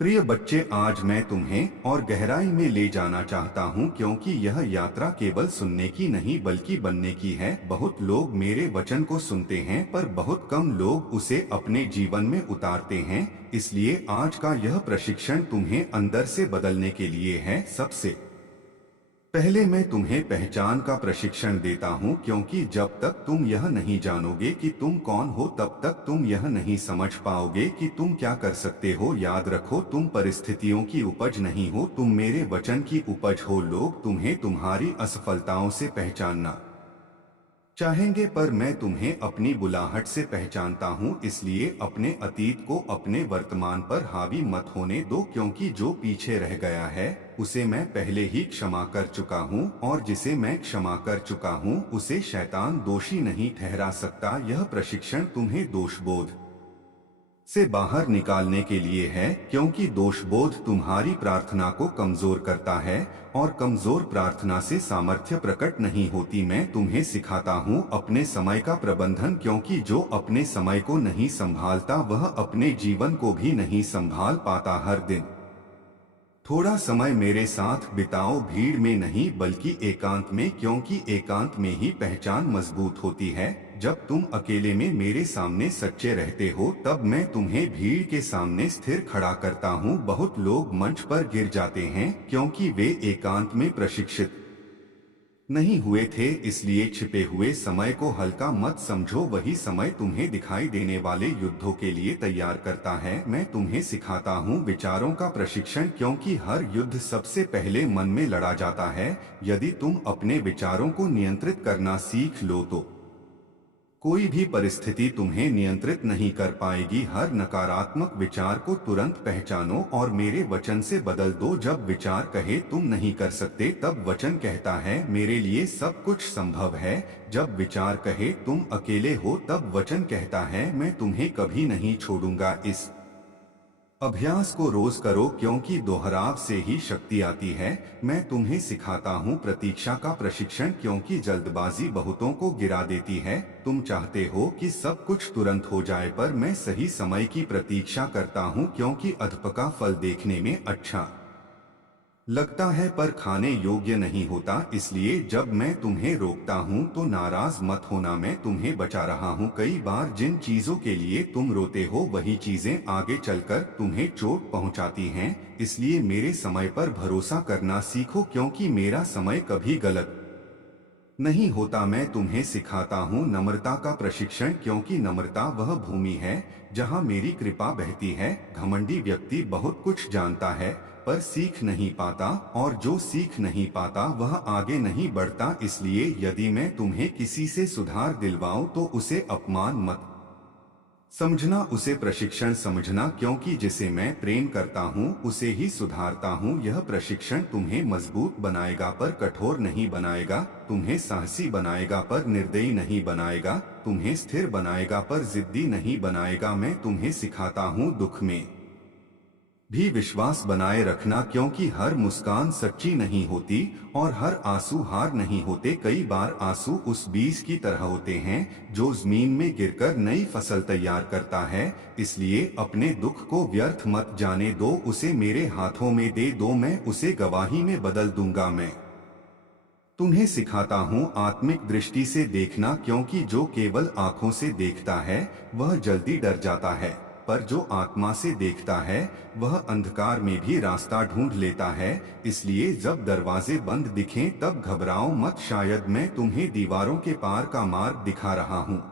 प्रिय बच्चे, आज मैं तुम्हें और गहराई में ले जाना चाहता हूं, क्योंकि यह यात्रा केवल सुनने की नहीं बल्कि बनने की है। बहुत लोग मेरे वचन को सुनते हैं पर बहुत कम लोग उसे अपने जीवन में उतारते हैं। इसलिए आज का यह प्रशिक्षण तुम्हें अंदर से बदलने के लिए है। सबसे पहले मैं तुम्हें पहचान का प्रशिक्षण देता हूं, क्योंकि जब तक तुम यह नहीं जानोगे कि तुम कौन हो तब तक तुम यह नहीं समझ पाओगे कि तुम क्या कर सकते हो। याद रखो, तुम परिस्थितियों की उपज नहीं हो, तुम मेरे वचन की उपज हो। लोग तुम्हें तुम्हारी असफलताओं से पहचानना चाहेंगे पर मैं तुम्हें अपनी बुलाहट से पहचानता हूँ। इसलिए अपने अतीत को अपने वर्तमान पर हावी मत होने दो, क्योंकि जो पीछे रह गया है उसे मैं पहले ही क्षमा कर चुका हूँ, और जिसे मैं क्षमा कर चुका हूँ उसे शैतान दोषी नहीं ठहरा सकता। यह प्रशिक्षण तुम्हें दोषबोध से बाहर निकालने के लिए है, क्योंकि दोषबोध तुम्हारी प्रार्थना को कमजोर करता है और कमजोर प्रार्थना से सामर्थ्य प्रकट नहीं होती। मैं तुम्हें सिखाता हूँ अपने समय का प्रबंधन, क्योंकि जो अपने समय को नहीं संभालता वह अपने जीवन को भी नहीं संभाल पाता। हर दिन थोड़ा समय मेरे साथ बिताओ, भीड़ में नहीं बल्कि एकांत में, क्योंकि एकांत में ही पहचान मजबूत होती है। जब तुम अकेले में मेरे सामने सच्चे रहते हो तब मैं तुम्हें भीड़ के सामने स्थिर खड़ा करता हूँ। बहुत लोग मंच पर गिर जाते हैं क्योंकि वे एकांत में प्रशिक्षित नहीं हुए थे। इसलिए छिपे हुए समय को हल्का मत समझो, वही समय तुम्हें दिखाई देने वाले युद्धों के लिए तैयार करता है। मैं तुम्हें सिखाता हूँ विचारों का प्रशिक्षण, क्योंकि हर युद्ध सबसे पहले मन में लड़ा जाता है। यदि तुम अपने विचारों को नियंत्रित करना सीख लो तो कोई भी परिस्थिति तुम्हें नियंत्रित नहीं कर पाएगी। हर नकारात्मक विचार को तुरंत पहचानो और मेरे वचन से बदल दो। जब विचार कहे तुम नहीं कर सकते तब वचन कहता है मेरे लिए सब कुछ संभव है। जब विचार कहे तुम अकेले हो तब वचन कहता है मैं तुम्हें कभी नहीं छोड़ूंगा। इस अभ्यास को रोज करो, क्योंकि दोहराव से ही शक्ति आती है। मैं तुम्हें सिखाता हूँ प्रतीक्षा का प्रशिक्षण, क्योंकि जल्दबाजी बहुतों को गिरा देती है। तुम चाहते हो कि सब कुछ तुरंत हो जाए, पर मैं सही समय की प्रतीक्षा करता हूँ, क्योंकि अधपका फल देखने में अच्छा लगता है पर खाने योग्य नहीं होता। इसलिए जब मैं तुम्हें रोकता हूँ तो नाराज मत होना, मैं तुम्हें बचा रहा हूँ। कई बार जिन चीजों के लिए तुम रोते हो वही चीजें आगे चलकर तुम्हें चोट पहुँचाती हैं। इसलिए मेरे समय पर भरोसा करना सीखो, क्योंकि मेरा समय कभी गलत नहीं होता। मैं तुम्हें सिखाता हूँ नम्रता का प्रशिक्षण, क्योंकि नम्रता वह भूमि है जहाँ मेरी कृपा बहती है। घमंडी व्यक्ति बहुत कुछ जानता है पर सीख नहीं पाता, और जो सीख नहीं पाता वह आगे नहीं बढ़ता। इसलिए यदि मैं तुम्हें किसी से सुधार दिलवाऊं तो उसे अपमान मत समझना, उसे प्रशिक्षण समझना, क्योंकि जिसे मैं प्रेम करता हूँ उसे ही सुधारता हूँ। यह प्रशिक्षण तुम्हें मजबूत बनाएगा पर कठोर नहीं बनाएगा, तुम्हें साहसी बनाएगा पर निर्दयी नहीं बनाएगा, तुम्हें स्थिर बनाएगा पर जिद्दी नहीं बनाएगा। मैं तुम्हें सिखाता हूँ दुख में भी विश्वास बनाए रखना, क्योंकि हर मुस्कान सच्ची नहीं होती और हर आंसू हार नहीं होते। कई बार आंसू उस बीज की तरह होते हैं जो जमीन में गिरकर नई फसल तैयार करता है। इसलिए अपने दुख को व्यर्थ मत जाने दो, उसे मेरे हाथों में दे दो, मैं उसे गवाही में बदल दूंगा। मैं तुम्हें सिखाता हूँ आत्मिक दृष्टि से देखना, क्योंकि जो केवल आंखों से देखता है वह जल्दी डर जाता है, पर जो आत्मा से देखता है वह अंधकार में भी रास्ता ढूंढ लेता है। इसलिए जब दरवाजे बंद दिखें तब घबराओ मत, शायद मैं तुम्हें दीवारों के पार का मार्ग दिखा रहा हूँ।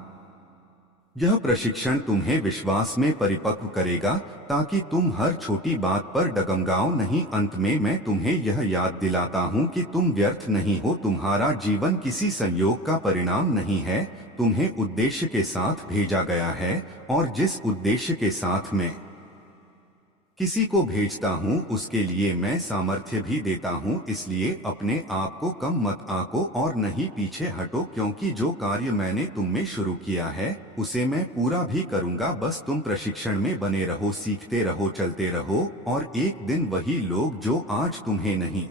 यह प्रशिक्षण तुम्हें विश्वास में परिपक्व करेगा, ताकि तुम हर छोटी बात पर डगमगाओ नहीं। अंत में मैं तुम्हें यह याद दिलाता हूँ कि तुम व्यर्थ नहीं हो, तुम्हारा जीवन किसी संयोग का परिणाम नहीं है, तुम्हें उद्देश्य के साथ भेजा गया है, और जिस उद्देश्य के साथ मैं किसी को भेजता हूँ उसके लिए मैं सामर्थ्य भी देता हूँ। इसलिए अपने आप को कम मत आंको और नहीं पीछे हटो, क्योंकि जो कार्य मैंने तुम में शुरू किया है उसे मैं पूरा भी करूँगा। बस तुम प्रशिक्षण में बने रहो, सीखते रहो, चलते रहो, और एक दिन वही लोग जो आज तुम्हें नहीं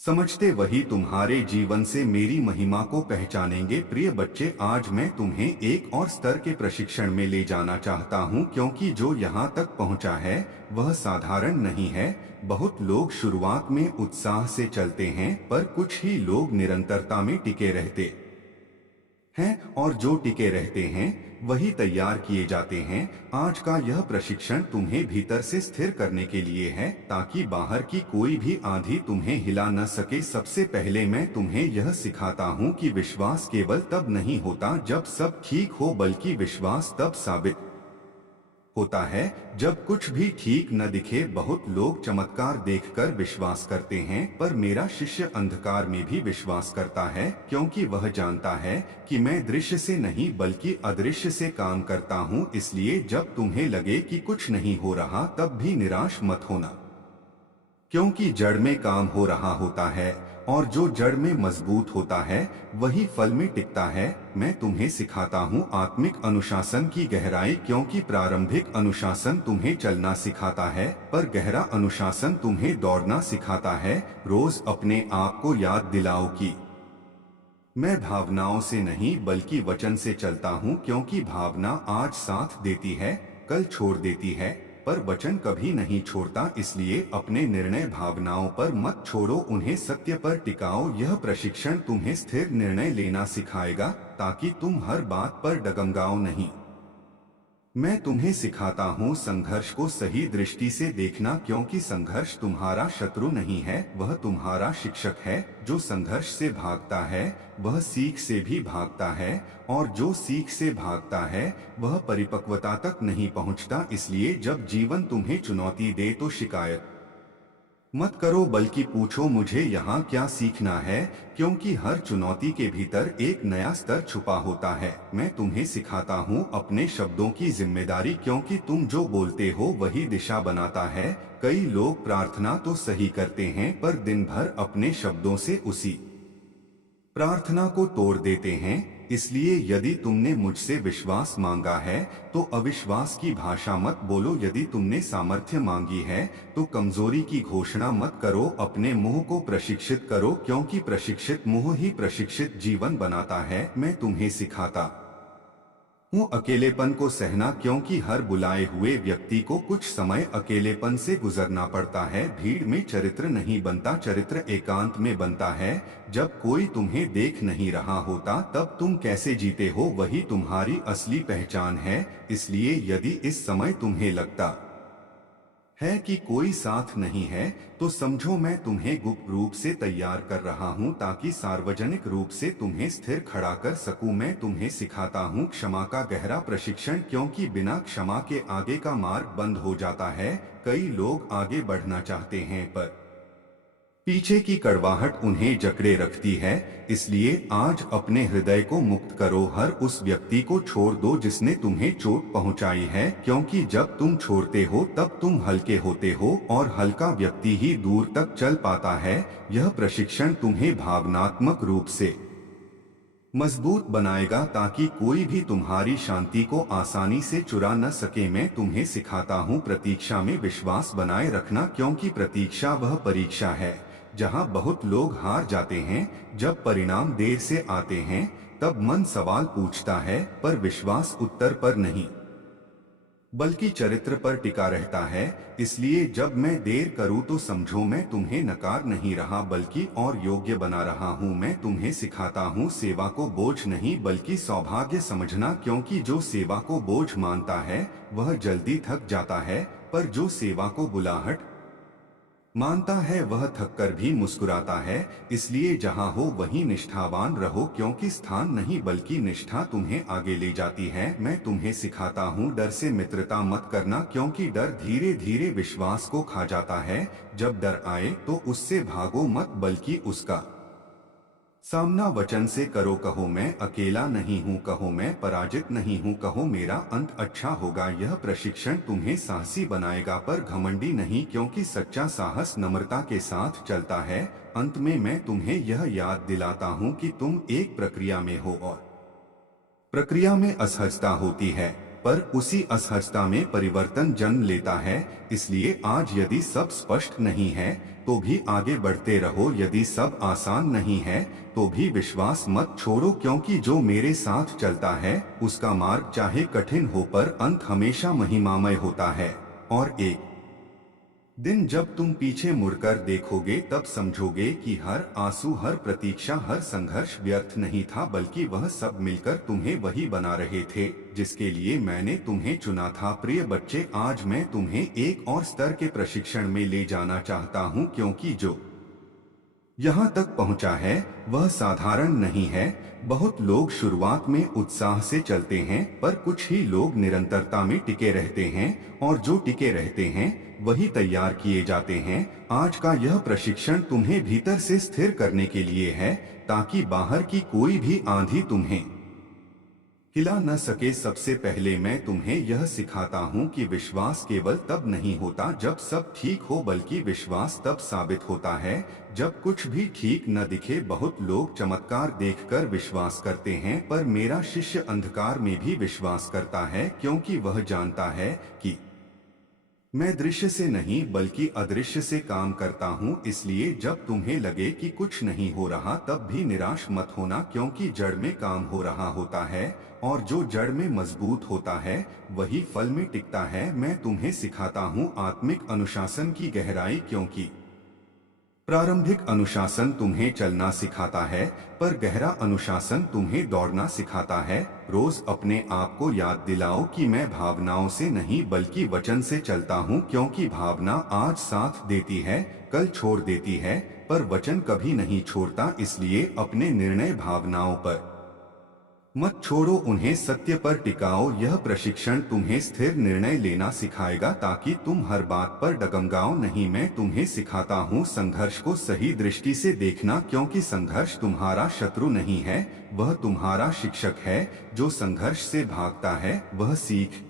समझते वही तुम्हारे जीवन से मेरी महिमा को पहचानेंगे। प्रिय बच्चे, आज मैं तुम्हें एक और स्तर के प्रशिक्षण में ले जाना चाहता हूं, क्योंकि जो यहाँ तक पहुँचा है वह साधारण नहीं है। बहुत लोग शुरुआत में उत्साह से चलते हैं, पर कुछ ही लोग निरंतरता में टिके रहते हैं, और जो टिके रहते हैं वही तैयार किए जाते हैं। आज का यह प्रशिक्षण तुम्हें भीतर से स्थिर करने के लिए है, ताकि बाहर की कोई भी आंधी तुम्हें हिला न सके। सबसे पहले मैं तुम्हें यह सिखाता हूँ कि विश्वास केवल तब नहीं होता जब सब ठीक हो, बल्कि विश्वास तब साबित होता है जब कुछ भी ठीक न दिखे। बहुत लोग चमत्कार देखकर विश्वास करते हैं, पर मेरा शिष्य अंधकार में भी विश्वास करता है, क्योंकि वह जानता है कि मैं दृश्य से नहीं बल्कि अदृश्य से काम करता हूँ। इसलिए जब तुम्हें लगे कि कुछ नहीं हो रहा, तब भी निराश मत होना, क्योंकि जड़ में काम हो रहा होता है, और जो जड़ में मजबूत होता है वही फल में टिकता है। मैं तुम्हें सिखाता हूँ आत्मिक अनुशासन की गहराई, क्योंकि प्रारंभिक अनुशासन तुम्हें चलना सिखाता है, पर गहरा अनुशासन तुम्हें दौड़ना सिखाता है। रोज अपने आप को याद दिलाओ कि मैं भावनाओं से नहीं बल्कि वचन से चलता हूँ, क्योंकि भावना आज साथ देती है, कल छोड़ देती है, पर वचन कभी नहीं छोड़ता। इसलिए अपने निर्णय भावनाओं पर मत छोड़ो, उन्हें सत्य पर टिकाओ। यह प्रशिक्षण तुम्हें स्थिर निर्णय लेना सिखाएगा, ताकि तुम हर बात पर डगमगाओ नहीं। मैं तुम्हें सिखाता हूँ संघर्ष को सही दृष्टि से देखना, क्योंकि संघर्ष तुम्हारा शत्रु नहीं है, वह तुम्हारा शिक्षक है। जो संघर्ष से भागता है वह सीख से भी भागता है, और जो सीख से भागता है वह परिपक्वता तक नहीं पहुँचता। इसलिए जब जीवन तुम्हें चुनौती दे तो शिकायत मत करो, बल्कि पूछो मुझे यहाँ क्या सीखना है, क्योंकि हर चुनौती के भीतर एक नया स्तर छुपा होता है। मैं तुम्हें सिखाता हूँ अपने शब्दों की जिम्मेदारी, क्योंकि तुम जो बोलते हो वही दिशा बनाता है। कई लोग प्रार्थना तो सही करते हैं, पर दिन भर अपने शब्दों से उसी प्रार्थना को तोड़ देते हैं। इसलिए यदि तुमने मुझसे विश्वास मांगा है तो अविश्वास की भाषा मत बोलो। यदि तुमने सामर्थ्य मांगी है तो कमजोरी की घोषणा मत करो। अपने मुंह को प्रशिक्षित करो, क्योंकि प्रशिक्षित मुंह ही प्रशिक्षित जीवन बनाता है। मैं तुम्हें सिखाता हूँ अकेलेपन को सहना, क्योंकि हर बुलाए हुए व्यक्ति को कुछ समय अकेलेपन से गुजरना पड़ता है। भीड़ में चरित्र नहीं बनता, चरित्र एकांत में बनता है। जब कोई तुम्हें देख नहीं रहा होता तब तुम कैसे जीते हो, वही तुम्हारी असली पहचान है। इसलिए यदि इस समय तुम्हें लगता है कि कोई साथ नहीं है, तो समझो मैं तुम्हें गुप्त रूप से तैयार कर रहा हूं, ताकि सार्वजनिक रूप से तुम्हें स्थिर खड़ा कर सकूं। मैं तुम्हें सिखाता हूं क्षमा का गहरा प्रशिक्षण, क्योंकि बिना क्षमा के आगे का मार्ग बंद हो जाता है। कई लोग आगे बढ़ना चाहते हैं, पर पीछे की कड़वाहट उन्हें जकड़े रखती है। इसलिए आज अपने हृदय को मुक्त करो, हर उस व्यक्ति को छोड़ दो जिसने तुम्हें चोट पहुंचाई है, क्योंकि जब तुम छोड़ते हो तब तुम हल्के होते हो, और हल्का व्यक्ति ही दूर तक चल पाता है। यह प्रशिक्षण तुम्हें भावनात्मक रूप से मजबूत बनाएगा, ताकि कोई भी तुम्हारी शांति को आसानी से चुरा न सके। मैं तुम्हें सिखाता हूँ प्रतीक्षा में विश्वास बनाए रखना, क्योंकि प्रतीक्षा वह परीक्षा है जहाँ बहुत लोग हार जाते हैं। जब परिणाम देर से आते हैं तब मन सवाल पूछता है, पर विश्वास उत्तर पर नहीं बल्कि चरित्र पर टिका रहता है। इसलिए जब मैं देर करूं तो समझो मैं तुम्हें नकार नहीं रहा बल्कि और योग्य बना रहा हूं। मैं तुम्हें सिखाता हूं सेवा को बोझ नहीं बल्कि सौभाग्य समझना, क्योंकि जो सेवा को बोझ मानता है वह जल्दी थक जाता है, पर जो सेवा को बुलाहट मानता है वह थककर भी मुस्कुराता है। इसलिए जहाँ हो वहीं निष्ठावान रहो, क्योंकि स्थान नहीं बल्कि निष्ठा तुम्हें आगे ले जाती है। मैं तुम्हें सिखाता हूँ डर से मित्रता मत करना, क्योंकि डर धीरे धीरे विश्वास को खा जाता है। जब डर आए तो उससे भागो मत बल्कि उसका सामना वचन से करो। कहो मैं अकेला नहीं हूँ, कहो मैं पराजित नहीं हूँ, कहो मेरा अंत अच्छा होगा। यह प्रशिक्षण तुम्हें साहसी बनाएगा, पर घमंडी नहीं, क्योंकि सच्चा साहस नम्रता के साथ चलता है। अंत में मैं तुम्हें यह याद दिलाता हूँ कि तुम एक प्रक्रिया में हो, और प्रक्रिया में असहजता होती है, पर उसी असहजता में परिवर्तन जन्म लेता है। इसलिए आज यदि सब स्पष्ट नहीं है तो भी आगे बढ़ते रहो, यदि सब आसान नहीं है तो भी विश्वास मत छोड़ो, क्योंकि जो मेरे साथ चलता है उसका मार्ग चाहे कठिन हो पर अंत हमेशा महिमामय होता है। और एक दिन जब तुम पीछे मुड़कर देखोगे तब समझोगे कि हर आंसू, हर प्रतीक्षा, हर संघर्ष व्यर्थ नहीं था, बल्कि वह सब मिलकर तुम्हें वही बना रहे थे जिसके लिए मैंने तुम्हें चुना था। प्रिय बच्चे, आज मैं तुम्हें एक और स्तर के प्रशिक्षण में ले जाना चाहता हूं, क्योंकि जो यहाँ तक पहुँचा है वह साधारण नहीं है। बहुत लोग शुरुआत में उत्साह से चलते हैं, पर कुछ ही लोग निरंतरता में टिके रहते हैं, और जो टिके रहते हैं वही तैयार किए जाते हैं। आज का यह प्रशिक्षण तुम्हें भीतर से स्थिर करने के लिए है, ताकि बाहर की कोई भी आंधी तुम्हें हिला न सके। सबसे पहले मैं तुम्हें यह सिखाता हूँ कि विश्वास केवल तब नहीं होता जब सब ठीक हो, बल्कि विश्वास तब साबित होता है जब कुछ भी ठीक न दिखे। बहुत लोग चमत्कार देखकर विश्वास करते हैं, पर मेरा शिष्य अंधकार में भी विश्वास करता है, क्योंकि वह जानता है कि मैं दृश्य से नहीं बल्कि अदृश्य से काम करता हूँ। इसलिए जब तुम्हें लगे कि कुछ नहीं हो रहा तब भी निराश मत होना, क्योंकि जड़ में काम हो रहा होता है, और जो जड़ में मजबूत होता है वही फल में टिकता है। मैं तुम्हें सिखाता हूँ आत्मिक अनुशासन की गहराई, क्योंकि प्रारंभिक अनुशासन तुम्हें चलना सिखाता है, पर गहरा अनुशासन तुम्हें दौड़ना सिखाता है। रोज अपने आप को याद दिलाओ कि मैं भावनाओं से नहीं बल्कि वचन से चलता हूँ, क्योंकि भावना आज साथ देती है, कल छोड़ देती है, पर वचन कभी नहीं छोड़ता। इसलिए अपने निर्णय भावनाओं पर मत छोड़ो, उन्हें सत्य पर टिकाओ। यह प्रशिक्षण तुम्हें स्थिर निर्णय लेना सिखाएगा, ताकि तुम हर बात पर डगमगाओ नहीं। मैं तुम्हें सिखाता हूँ संघर्ष को सही दृष्टि से देखना, क्योंकि संघर्ष तुम्हारा शत्रु नहीं है, वह तुम्हारा शिक्षक है। जो संघर्ष से भागता है वह सीख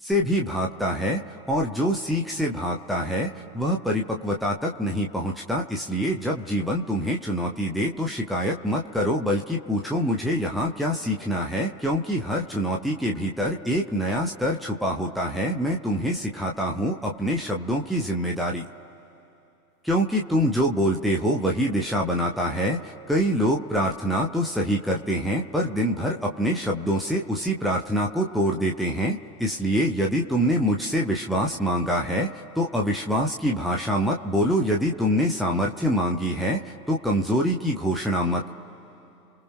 से भी भागता है, और जो सीख से भागता है वह परिपक्वता तक नहीं पहुंचता। इसलिए जब जीवन तुम्हें चुनौती दे तो शिकायत मत करो, बल्कि पूछो मुझे यहाँ क्या सीखना है, क्योंकि हर चुनौती के भीतर एक नया स्तर छुपा होता है। मैं तुम्हें सिखाता हूँ अपने शब्दों की जिम्मेदारी, क्योंकि तुम जो बोलते हो वही दिशा बनाता है। कई लोग प्रार्थना तो सही करते हैं, पर दिन भर अपने शब्दों से उसी प्रार्थना को तोड़ देते हैं। इसलिए यदि तुमने मुझसे विश्वास मांगा है तो अविश्वास की भाषा मत बोलो, यदि तुमने सामर्थ्य मांगी है तो कमजोरी की घोषणा मत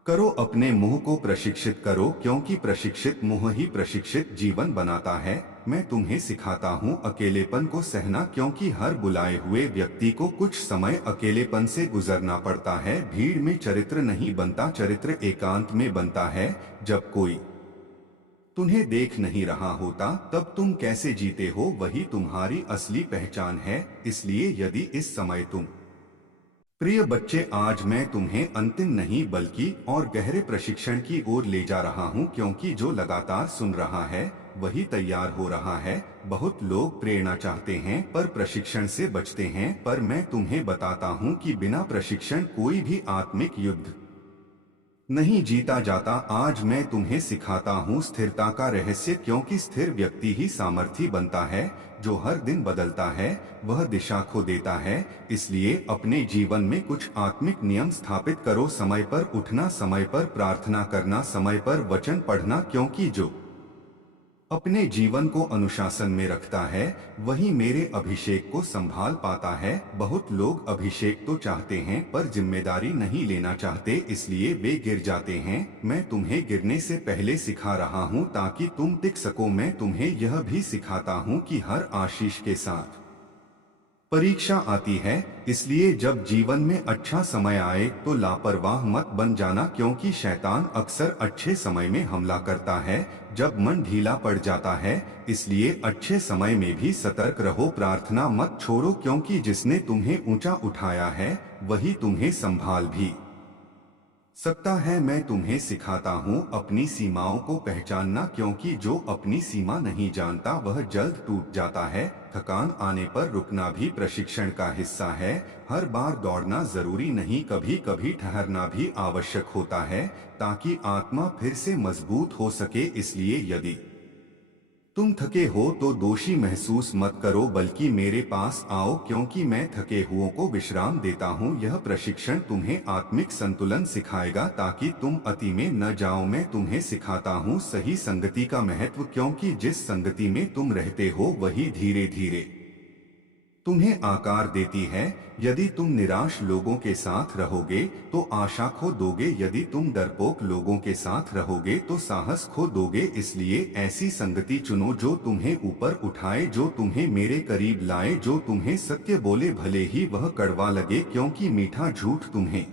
करो। अपने मुंह को प्रशिक्षित करो, क्योंकि प्रशिक्षित मुंह ही प्रशिक्षित जीवन बनाता है। मैं तुम्हें सिखाता हूँ अकेलेपन को सहना, क्योंकि हर बुलाए हुए व्यक्ति को कुछ समय अकेलेपन से गुजरना पड़ता है। भीड़ में चरित्र नहीं बनता, चरित्र एकांत में बनता है। जब कोई तुम्हें देख नहीं रहा होता तब तुम कैसे जीते हो, वही तुम्हारी असली पहचान है। इसलिए यदि इस समय तुम प्रिय बच्चे, आज मैं तुम्हें अंतिम नहीं बल्कि और गहरे प्रशिक्षण की ओर ले जा रहा हूं, क्योंकि जो लगातार सुन रहा है वही तैयार हो रहा है। बहुत लोग प्रेरणा चाहते हैं पर प्रशिक्षण से बचते हैं, पर मैं तुम्हें बताता हूं कि बिना प्रशिक्षण कोई भी आत्मिक युद्ध नहीं जीता जाता। आज मैं तुम्हें सिखाता हूँ स्थिरता का रहस्य, क्योंकि स्थिर व्यक्ति ही सामर्थी बनता है। जो हर दिन बदलता है वह दिशा खो देता है। इसलिए अपने जीवन में कुछ आत्मिक नियम स्थापित करो। समय पर उठना, समय पर प्रार्थना करना, समय पर वचन पढ़ना, क्योंकि जो अपने जीवन को अनुशासन में रखता है वही मेरे अभिषेक को संभाल पाता है। बहुत लोग अभिषेक तो चाहते हैं पर जिम्मेदारी नहीं लेना चाहते, इसलिए वे गिर जाते हैं। मैं तुम्हें गिरने से पहले सिखा रहा हूँ ताकि तुम टिक सको। मैं तुम्हें यह भी सिखाता हूँ कि हर आशीष के साथ परीक्षा आती है, इसलिए जब जीवन में अच्छा समय आए तो लापरवाह मत बन जाना, क्योंकि शैतान अक्सर अच्छे समय में हमला करता है जब मन ढीला पड़ जाता है। इसलिए अच्छे समय में भी सतर्क रहो। प्रार्थना मत छोड़ो, क्योंकि जिसने तुम्हें ऊंचा उठाया है वही तुम्हें संभाल भी सकता है। मैं तुम्हें सिखाता हूँ अपनी सीमाओं को पहचानना, क्योंकि जो अपनी सीमा नहीं जानता वह जल्द टूट जाता है। थकान आने पर रुकना भी प्रशिक्षण का हिस्सा है। हर बार दौड़ना जरूरी नहीं, कभी कभी ठहरना भी आवश्यक होता है, ताकि आत्मा फिर से मजबूत हो सके। इसलिए यदि तुम थके हो तो दोषी महसूस मत करो, बल्कि मेरे पास आओ, क्योंकि मैं थके हुओं को विश्राम देता हूँ। यह प्रशिक्षण तुम्हें आत्मिक संतुलन सिखाएगा ताकि तुम अति में न जाओ। मैं तुम्हें सिखाता हूँ सही संगति का महत्व, क्योंकि जिस संगति में तुम रहते हो वही धीरे धीरे तुम्हें आकार देती है। यदि तुम निराश लोगों के साथ रहोगे तो आशा खो दोगे, यदि तुम डरपोक लोगों के साथ रहोगे तो साहस खो दोगे। इसलिए ऐसी संगति चुनो जो तुम्हें ऊपर उठाए, जो तुम्हें मेरे करीब लाए, जो तुम्हें सत्य बोले, भले ही वह कड़वा लगे, क्योंकि मीठा झूठ तुम्हें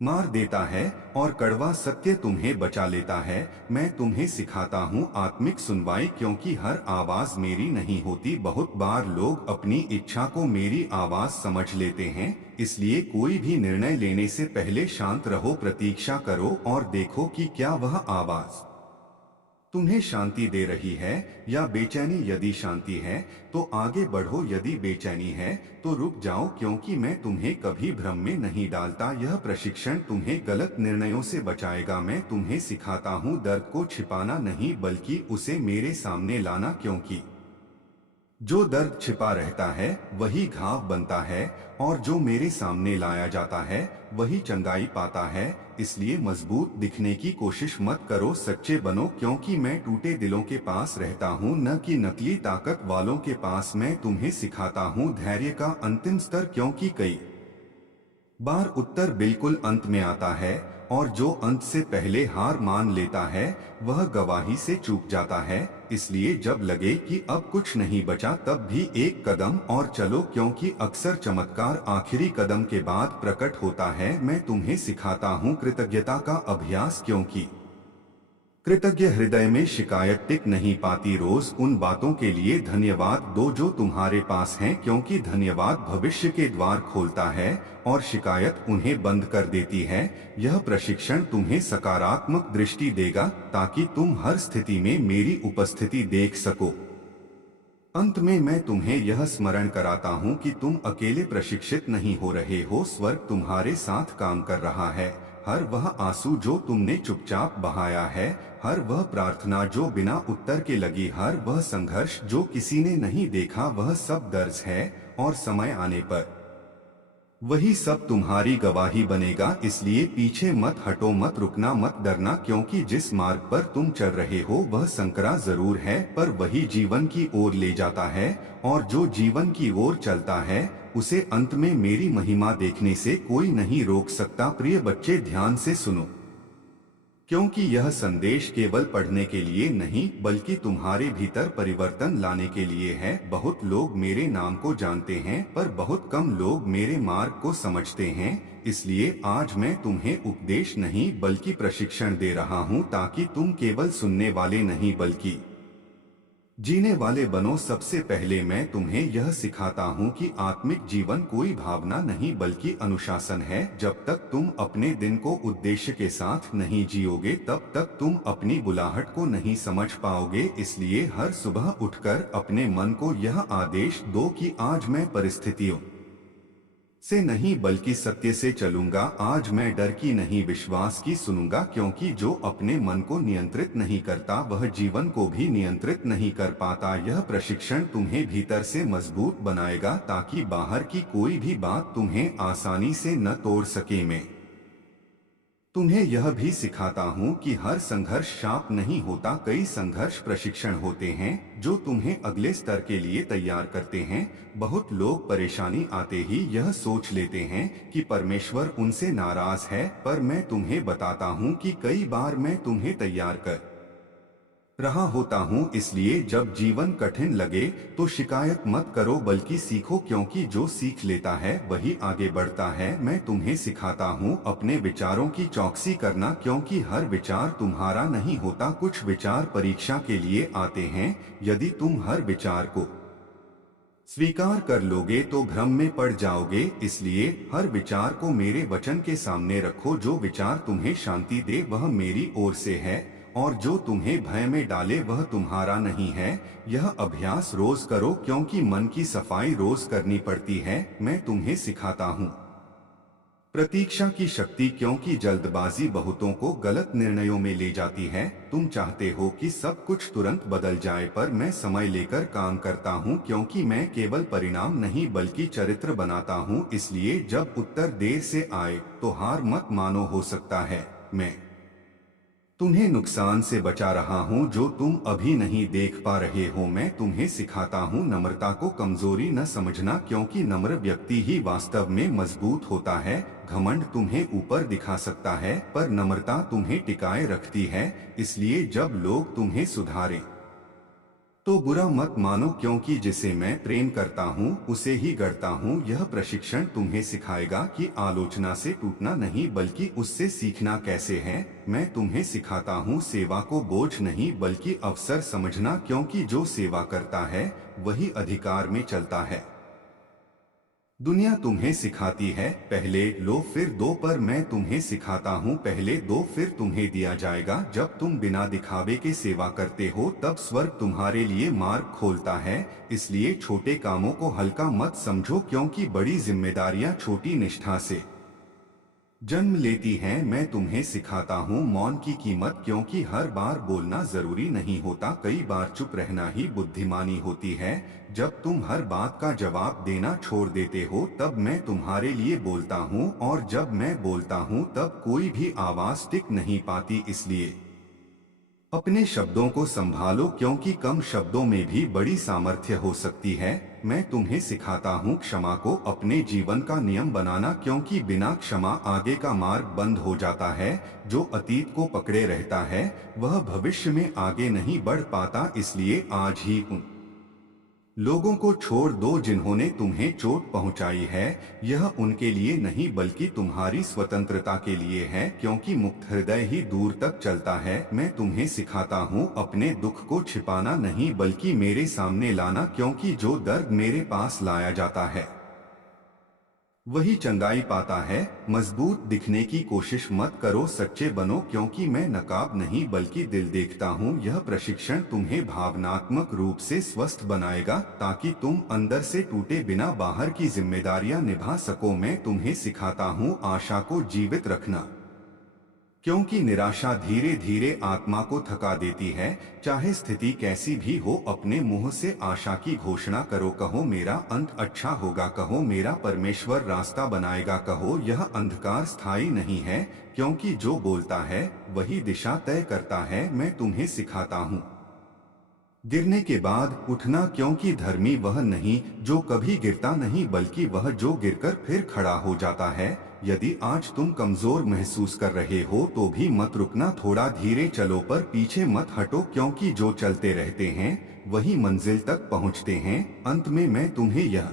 मार देता है और कड़वा सत्य तुम्हें बचा लेता है। मैं तुम्हें सिखाता हूँ आत्मिक सुनवाई, क्योंकि हर आवाज मेरी नहीं होती। बहुत बार लोग अपनी इच्छा को मेरी आवाज समझ लेते हैं, इसलिए कोई भी निर्णय लेने से पहले शांत रहो, प्रतीक्षा करो और देखो कि क्या वह आवाज तुम्हें शांति दे रही है या बेचैनी। यदि शांति है तो आगे बढ़ो, यदि बेचैनी है तो रुक जाओ, क्योंकि मैं तुम्हें कभी भ्रम में नहीं डालता। यह प्रशिक्षण तुम्हें गलत निर्णयों से बचाएगा। मैं तुम्हें सिखाता हूँ दर्द को छिपाना नहीं, बल्कि उसे मेरे सामने लाना, क्योंकि जो दर्द छिपा रहता है वही घाव बनता है, और जो मेरे सामने लाया जाता है वही चंगाई पाता है। इसलिए मजबूत दिखने की कोशिश मत करो, सच्चे बनो, क्योंकि मैं टूटे दिलों के पास रहता हूँ, न कि नकली ताकत वालों के पास। मैं तुम्हें सिखाता हूँ धैर्य का अंतिम स्तर, क्योंकि कई बार उत्तर बिल्कुल अंत में आता है, और जो अंत से पहले हार मान लेता है वह गवाही से चूक जाता है। इसलिए जब लगे कि अब कुछ नहीं बचा, तब भी एक कदम और चलो, क्योंकि अक्सर चमत्कार आखिरी कदम के बाद प्रकट होता है। मैं तुम्हें सिखाता हूँ कृतज्ञता का अभ्यास, क्योंकि कृतज्ञ हृदय में शिकायत टिक नहीं पाती। रोज उन बातों के लिए धन्यवाद दो जो तुम्हारे पास हैं, क्योंकि धन्यवाद भविष्य के द्वार खोलता है और शिकायत उन्हें बंद कर देती है। यह प्रशिक्षण तुम्हें सकारात्मक दृष्टि देगा ताकि तुम हर स्थिति में मेरी उपस्थिति देख सको। अंत में मैं तुम्हें यह स्मरण कराता हूँ कि तुम अकेले प्रशिक्षित नहीं हो रहे हो, स्वर्ग तुम्हारे साथ काम कर रहा है। हर वह आंसू जो तुमने चुपचाप बहाया है, हर वह प्रार्थना जो बिना उत्तर के लगी, हर वह संघर्ष जो किसी ने नहीं देखा, वह सब दर्ज है, और समय आने पर वही सब तुम्हारी गवाही बनेगा। इसलिए पीछे मत हटो, मत रुकना, मत डरना, क्योंकि जिस मार्ग पर तुम चल रहे हो वह संकरा जरूर है, पर वही जीवन की ओर ले जाता है, और जो जीवन की ओर चलता है उसे अंत में मेरी महिमा देखने से कोई नहीं रोक सकता। प्रिय बच्चे, ध्यान से सुनो, क्योंकि यह संदेश केवल पढ़ने के लिए नहीं बल्कि तुम्हारे भीतर परिवर्तन लाने के लिए है। बहुत लोग मेरे नाम को जानते हैं, पर बहुत कम लोग मेरे मार्ग को समझते हैं। इसलिए आज मैं तुम्हें उपदेश नहीं बल्कि प्रशिक्षण दे रहा हूँ, ताकि तुम केवल सुनने वाले नहीं बल्कि जीने वाले बनो। सबसे पहले मैं तुम्हें यह सिखाता हूँ कि आत्मिक जीवन कोई भावना नहीं बल्कि अनुशासन है। जब तक तुम अपने दिन को उद्देश्य के साथ नहीं जियोगे, तब तक तुम अपनी बुलाहट को नहीं समझ पाओगे। इसलिए हर सुबह उठकर अपने मन को यह आदेश दो कि आज मैं परिस्थितियों से नहीं बल्कि सत्य से चलूंगा। आज मैं डर की नहीं विश्वास की सुनूंगा, क्योंकि जो अपने मन को नियंत्रित नहीं करता वह जीवन को भी नियंत्रित नहीं कर पाता। यह प्रशिक्षण तुम्हें भीतर से मजबूत बनाएगा ताकि बाहर की कोई भी बात तुम्हें आसानी से न तोड़ सके। मैं तुम्हें यह भी सिखाता हूँ कि हर संघर्ष शाप नहीं होता, कई संघर्ष प्रशिक्षण होते हैं जो तुम्हें अगले स्तर के लिए तैयार करते हैं। बहुत लोग परेशानी आते ही यह सोच लेते हैं कि परमेश्वर उनसे नाराज है, पर मैं तुम्हें बताता हूँ कि कई बार मैं तुम्हें तैयार कर रहा होता हूँ। इसलिए जब जीवन कठिन लगे तो शिकायत मत करो बल्कि सीखो, क्योंकि जो सीख लेता है वही आगे बढ़ता है। मैं तुम्हें सिखाता हूँ अपने विचारों की चौकसी करना, क्योंकि हर विचार तुम्हारा नहीं होता, कुछ विचार परीक्षा के लिए आते हैं। यदि तुम हर विचार को स्वीकार कर लोगे तो भ्रम में पड़ जाओगे। इसलिए हर विचार को मेरे वचन के सामने रखो। जो विचार तुम्हें शांति दे वह मेरी ओर से है, और जो तुम्हें भय में डाले वह तुम्हारा नहीं है। यह अभ्यास रोज करो, क्योंकि मन की सफाई रोज करनी पड़ती है। मैं तुम्हें सिखाता हूँ प्रतीक्षा की शक्ति, क्योंकि जल्दबाजी बहुतों को गलत निर्णयों में ले जाती है। तुम चाहते हो कि सब कुछ तुरंत बदल जाए, पर मैं समय लेकर काम करता हूँ, क्योंकि मैं केवल परिणाम नहीं बल्कि चरित्र बनाता हूँ। इसलिए जब उत्तर देर से आए तो हार मत मानो। हो सकता है मैं तुम्हें नुकसान से बचा रहा हूँ जो तुम अभी नहीं देख पा रहे हो। मैं तुम्हें सिखाता हूँ नम्रता को कमजोरी न समझना, क्योंकि नम्र व्यक्ति ही वास्तव में मजबूत होता है। घमंड तुम्हें ऊपर दिखा सकता है, पर नम्रता तुम्हें टिकाए रखती है। इसलिए जब लोग तुम्हें सुधारें तो बुरा मत मानो, क्योंकि जिसे मैं प्रेम करता हूँ उसे ही गढ़ता हूँ। यह प्रशिक्षण तुम्हें सिखाएगा कि आलोचना से टूटना नहीं बल्कि उससे सीखना कैसे है। मैं तुम्हें सिखाता हूँ सेवा को बोझ नहीं बल्कि अवसर समझना, क्योंकि जो सेवा करता है वही अधिकार में चलता है। दुनिया तुम्हें सिखाती है पहले लो फिर दो, पर मैं तुम्हें सिखाता हूँ पहले दो फिर तुम्हें दिया जाएगा। जब तुम बिना दिखावे के सेवा करते हो तब स्वर्ग तुम्हारे लिए मार्ग खोलता है। इसलिए छोटे कामों को हल्का मत समझो, क्योंकि बड़ी जिम्मेदारियां छोटी निष्ठा से जन्म लेती हैं। मैं तुम्हें सिखाता हूँ मौन की कीमत, क्योंकि हर बार बोलना जरूरी नहीं होता, कई बार चुप रहना ही बुद्धिमानी होती है। जब तुम हर बात का जवाब देना छोड़ देते हो तब मैं तुम्हारे लिए बोलता हूँ, और जब मैं बोलता हूँ तब कोई भी आवाज टिक नहीं पाती। इसलिए अपने शब्दों को संभालो, क्योंकि कम शब्दों में भी बड़ी सामर्थ्य हो सकती है। मैं तुम्हें सिखाता हूँ क्षमा को अपने जीवन का नियम बनाना, क्योंकि बिना क्षमा आगे का मार्ग बंद हो जाता है। जो अतीत को पकड़े रहता है वह भविष्य में आगे नहीं बढ़ पाता। इसलिए आज ही उन लोगों को छोड़ दो जिन्होंने तुम्हें चोट पहुंचाई है। यह उनके लिए नहीं बल्कि तुम्हारी स्वतंत्रता के लिए है, क्योंकि मुक्त हृदय ही दूर तक चलता है। मैं तुम्हें सिखाता हूँ अपने दुख को छिपाना नहीं बल्कि मेरे सामने लाना, क्योंकि जो दर्द मेरे पास लाया जाता है वही चंगाई पाता है। मजबूत दिखने की कोशिश मत करो, सच्चे बनो, क्योंकि मैं नकाब नहीं बल्कि दिल देखता हूँ। यह प्रशिक्षण तुम्हें भावनात्मक रूप से स्वस्थ बनाएगा, ताकि तुम अंदर से टूटे बिना बाहर की जिम्मेदारियां निभा सको। मैं तुम्हें सिखाता हूँ आशा को जीवित रखना, क्योंकि निराशा धीरे धीरे आत्मा को थका देती है। चाहे स्थिति कैसी भी हो, अपने मुंह से आशा की घोषणा करो। कहो मेरा अंत अच्छा होगा, कहो मेरा परमेश्वर रास्ता बनाएगा, कहो यह अंधकार स्थायी नहीं है, क्योंकि जो बोलता है वही दिशा तय करता है। मैं तुम्हें सिखाता हूँ गिरने के बाद उठना, क्योंकि धर्मी वह नहीं जो कभी गिरता नहीं बल्कि वह जो गिरकर फिर खड़ा हो जाता है। यदि आज तुम कमजोर महसूस कर रहे हो तो भी मत रुकना, थोड़ा धीरे चलो पर पीछे मत हटो, क्योंकि जो चलते रहते हैं वही मंजिल तक पहुंचते हैं। अंत में मैं तुम्हें यह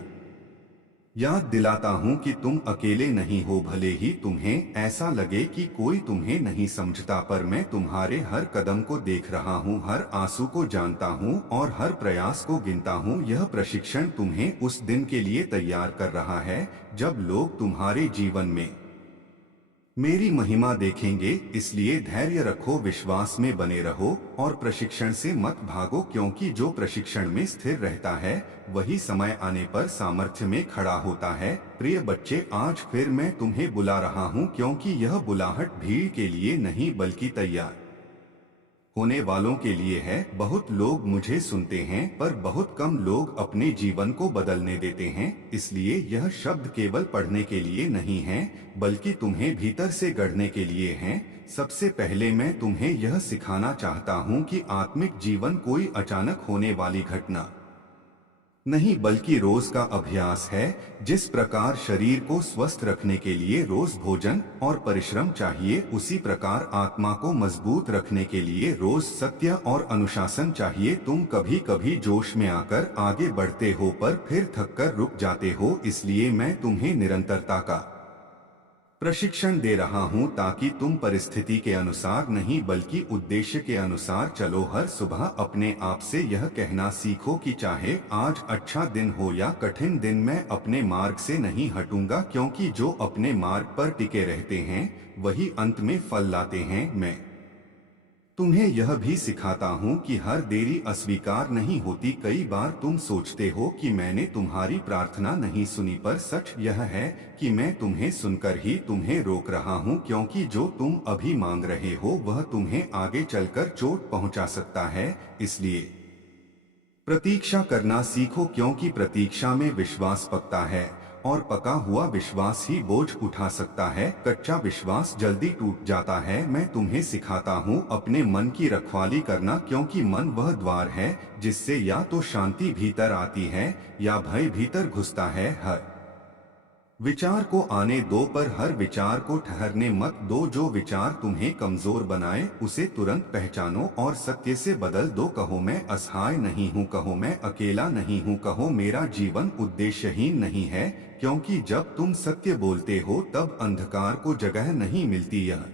याद दिलाता हूँ कि तुम अकेले नहीं हो। भले ही तुम्हें ऐसा लगे कि कोई तुम्हें नहीं समझता, पर मैं तुम्हारे हर कदम को देख रहा हूँ, हर आंसू को जानता हूँ और हर प्रयास को गिनता हूँ। यह प्रशिक्षण तुम्हें उस दिन के लिए तैयार कर रहा है जब लोग तुम्हारे जीवन में मेरी महिमा देखेंगे। इसलिए धैर्य रखो, विश्वास में बने रहो और प्रशिक्षण से मत भागो, क्योंकि जो प्रशिक्षण में स्थिर रहता है वही समय आने पर सामर्थ्य में खड़ा होता है। प्रिय बच्चे, आज फिर मैं तुम्हें बुला रहा हूँ, क्योंकि यह बुलाहट भीड़ के लिए नहीं बल्कि तैयार होने वालों के लिए है। बहुत लोग मुझे सुनते हैं पर बहुत कम लोग अपने जीवन को बदलने देते हैं। इसलिए यह शब्द केवल पढ़ने के लिए नहीं है बल्कि तुम्हें भीतर से गढ़ने के लिए हैं। सबसे पहले मैं तुम्हें यह सिखाना चाहता हूँ कि आत्मिक जीवन कोई अचानक होने वाली घटना नहीं बल्कि रोज का अभ्यास है। जिस प्रकार शरीर को स्वस्थ रखने के लिए रोज भोजन और परिश्रम चाहिए, उसी प्रकार आत्मा को मजबूत रखने के लिए रोज सत्य और अनुशासन चाहिए। तुम कभी कभी जोश में आकर आगे बढ़ते हो पर फिर थककर रुक जाते हो। इसलिए मैं तुम्हें निरंतरता का प्रशिक्षण दे रहा हूं, ताकि तुम परिस्थिति के अनुसार नहीं बल्कि उद्देश्य के अनुसार चलो। हर सुबह अपने आप से यह कहना सीखो कि चाहे आज अच्छा दिन हो या कठिन दिन, मैं अपने मार्ग से नहीं हटूंगा, क्योंकि जो अपने मार्ग पर टिके रहते हैं वही अंत में फल लाते हैं। मैं तुम्हें यह भी सिखाता हूँ कि हर देरी अस्वीकार नहीं होती। कई बार तुम सोचते हो कि मैंने तुम्हारी प्रार्थना नहीं सुनी, पर सच यह है कि मैं तुम्हें सुनकर ही तुम्हें रोक रहा हूँ, क्योंकि जो तुम अभी मांग रहे हो वह तुम्हें आगे चलकर चोट पहुँचा सकता है। इसलिए प्रतीक्षा करना सीखो, क्योंकि प्रतीक्षा में विश्वास पकता है और पका हुआ विश्वास ही बोझ उठा सकता है। कच्चा विश्वास जल्दी टूट जाता है। मैं तुम्हें सिखाता हूँ अपने मन की रखवाली करना, क्योंकि मन वह द्वार है जिससे या तो शांति भीतर आती है या भय भीतर घुसता है। हर विचार को आने दो, पर हर विचार को ठहरने मत दो। जो विचार तुम्हें कमजोर बनाए उसे तुरंत पहचानो और सत्य से बदल दो। कहो मैं असहाय नहीं हूँ, कहो मैं अकेला नहीं हूँ, कहो मेरा जीवन उद्देश्यहीन नहीं है, क्योंकि जब तुम सत्य बोलते हो तब अंधकार को जगह नहीं मिलती। यह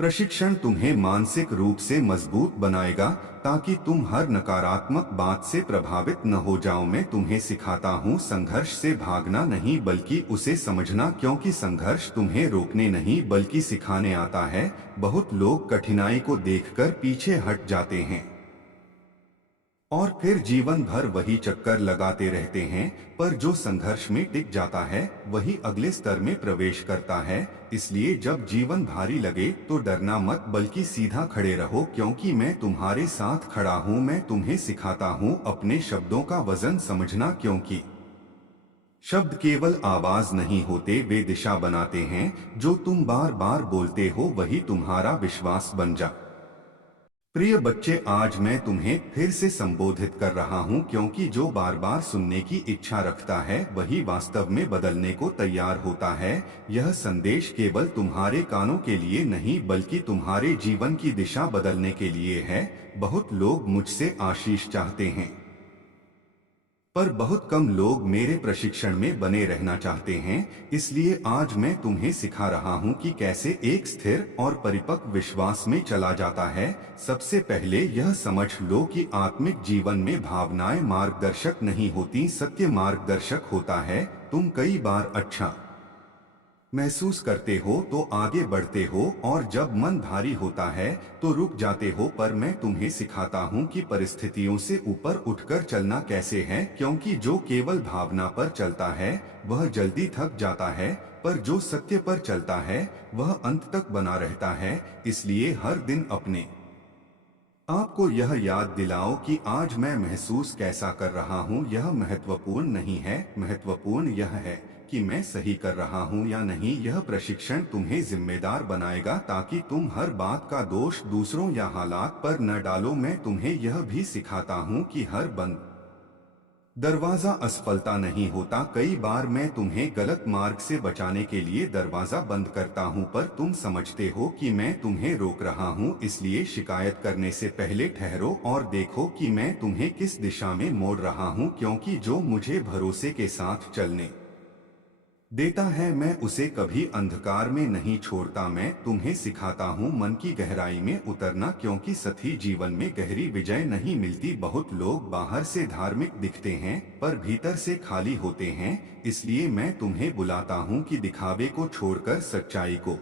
प्रशिक्षण तुम्हें मानसिक रूप से मजबूत बनाएगा ताकि तुम हर नकारात्मक बात से प्रभावित न हो जाओ। मैं तुम्हें सिखाता हूँ संघर्ष से भागना नहीं बल्कि उसे समझना, क्योंकि संघर्ष तुम्हें रोकने नहीं बल्कि सिखाने आता है। बहुत लोग कठिनाई को देखकर पीछे हट जाते हैं और फिर जीवन भर वही चक्कर लगाते रहते हैं, पर जो संघर्ष में टिक जाता है वही अगले स्तर में प्रवेश करता है। इसलिए जब जीवन भारी लगे तो डरना मत बल्कि सीधा खड़े रहो, क्योंकि मैं तुम्हारे साथ खड़ा हूँ। मैं तुम्हें सिखाता हूँ अपने शब्दों का वजन समझना, क्योंकि शब्द केवल आवाज नहीं होते, वे दिशा बनाते हैं। जो तुम बार बार बोलते हो वही तुम्हारा विश्वास बन जा। प्रिय बच्चे, आज मैं तुम्हें फिर से संबोधित कर रहा हूं, क्योंकि जो बार बार सुनने की इच्छा रखता है वही वास्तव में बदलने को तैयार होता है। यह संदेश केवल तुम्हारे कानों के लिए नहीं बल्कि तुम्हारे जीवन की दिशा बदलने के लिए है। बहुत लोग मुझसे आशीष चाहते हैं, पर बहुत कम लोग मेरे प्रशिक्षण में बने रहना चाहते हैं। इसलिए आज मैं तुम्हें सिखा रहा हूं कि कैसे एक स्थिर और परिपक्व विश्वास में चला जाता है। सबसे पहले यह समझ लो कि आत्मिक जीवन में भावनाएं मार्गदर्शक नहीं होती, सत्य मार्गदर्शक होता है। तुम कई बार अच्छा महसूस करते हो तो आगे बढ़ते हो, और जब मन भारी होता है तो रुक जाते हो। पर मैं तुम्हें सिखाता हूँ कि परिस्थितियों से ऊपर उठकर चलना कैसे है, क्योंकि जो केवल भावना पर चलता है वह जल्दी थक जाता है, पर जो सत्य पर चलता है वह अंत तक बना रहता है। इसलिए हर दिन अपने आपको यह याद दिलाओ कि आज मैं महसूस कैसा कर रहा हूँ। यह महत्वपूर्ण नहीं है, महत्वपूर्ण यह है कि मैं सही कर रहा हूँ या नहीं। यह प्रशिक्षण तुम्हें जिम्मेदार बनाएगा ताकि तुम हर बात का दोष दूसरों या हालात पर न डालो। मैं तुम्हें यह भी सिखाता हूँ कि हर बंद दरवाजा असफलता नहीं होता। कई बार मैं तुम्हें गलत मार्ग से बचाने के लिए दरवाजा बंद करता हूं, पर तुम समझते हो कि मैं तुम्हें रोक रहा हूं। इसलिए शिकायत करने से पहले ठहरो और देखो कि मैं तुम्हें किस दिशा में मोड़ रहा हूं, क्योंकि जो मुझे भरोसे के साथ चलने देता है मैं उसे कभी अंधकार में नहीं छोड़ता। मैं तुम्हें सिखाता हूँ मन की गहराई में उतरना, क्योंकि सही जीवन में गहरी विजय नहीं मिलती। बहुत लोग बाहर से धार्मिक दिखते हैं पर भीतर से खाली होते हैं। इसलिए मैं तुम्हें बुलाता हूँ कि दिखावे को छोड़कर सच्चाई को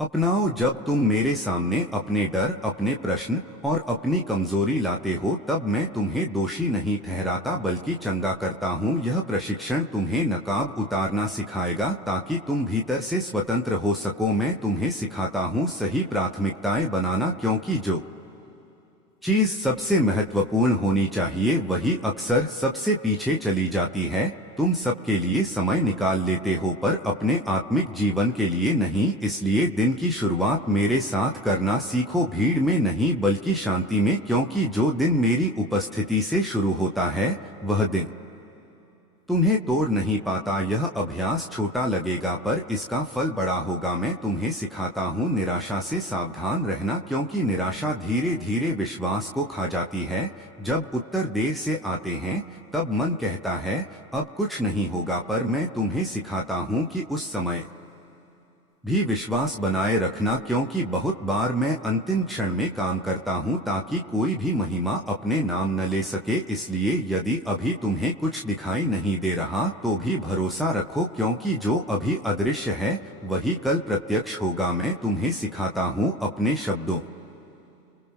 अपनाओ। जब तुम मेरे सामने अपने डर, अपने प्रश्न और अपनी कमजोरी लाते हो तब मैं तुम्हें दोषी नहीं ठहराता बल्कि चंगा करता हूँ। यह प्रशिक्षण तुम्हें नकाब उतारना सिखाएगा ताकि तुम भीतर से स्वतंत्र हो सको। मैं तुम्हें सिखाता हूँ सही प्राथमिकताएं बनाना, क्योंकि जो चीज सबसे महत्वपूर्ण होनी चाहिए वही अक्सर सबसे पीछे चली जाती है। तुम सबके लिए समय निकाल लेते हो पर अपने आत्मिक जीवन के लिए नहीं। इसलिए दिन की शुरुआत मेरे साथ करना सीखो, भीड़ में नहीं बल्कि शांति में, क्योंकि जो दिन मेरी उपस्थिति से शुरू होता है वह दिन तुम्हें तोड़ नहीं पाता। यह अभ्यास छोटा लगेगा पर इसका फल बड़ा होगा। मैं तुम्हें सिखाता हूँ निराशा से सावधान रहना, क्योंकि निराशा धीरे धीरे विश्वास को खा जाती है। जब उत्तर देर से आते हैं तब मन कहता है अब कुछ नहीं होगा, पर मैं तुम्हें सिखाता हूँ कि उस समय भी विश्वास बनाए रखना, क्योंकि बहुत बार मैं अंतिम क्षण में काम करता हूं ताकि कोई भी महिमा अपने नाम न ले सके। इसलिए यदि अभी तुम्हें कुछ दिखाई नहीं दे रहा तो भी भरोसा रखो, क्योंकि जो अभी अदृश्य है वही कल प्रत्यक्ष होगा। मैं तुम्हें सिखाता हूं अपने शब्दों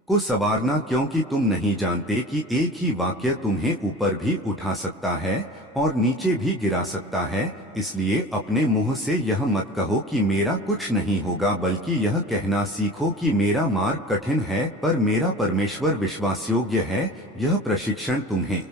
को संवारना, क्योंकि तुम नहीं जानते कि एक ही वाक्य तुम्हें ऊपर भी उठा सकता है और नीचे भी गिरा सकता है। इसलिए अपने मुंह से यह मत कहो कि मेरा कुछ नहीं होगा, बल्कि यह कहना सीखो कि मेरा मार्ग कठिन है पर मेरा परमेश्वर विश्वासयोग्य है। यह प्रशिक्षण तुम्हें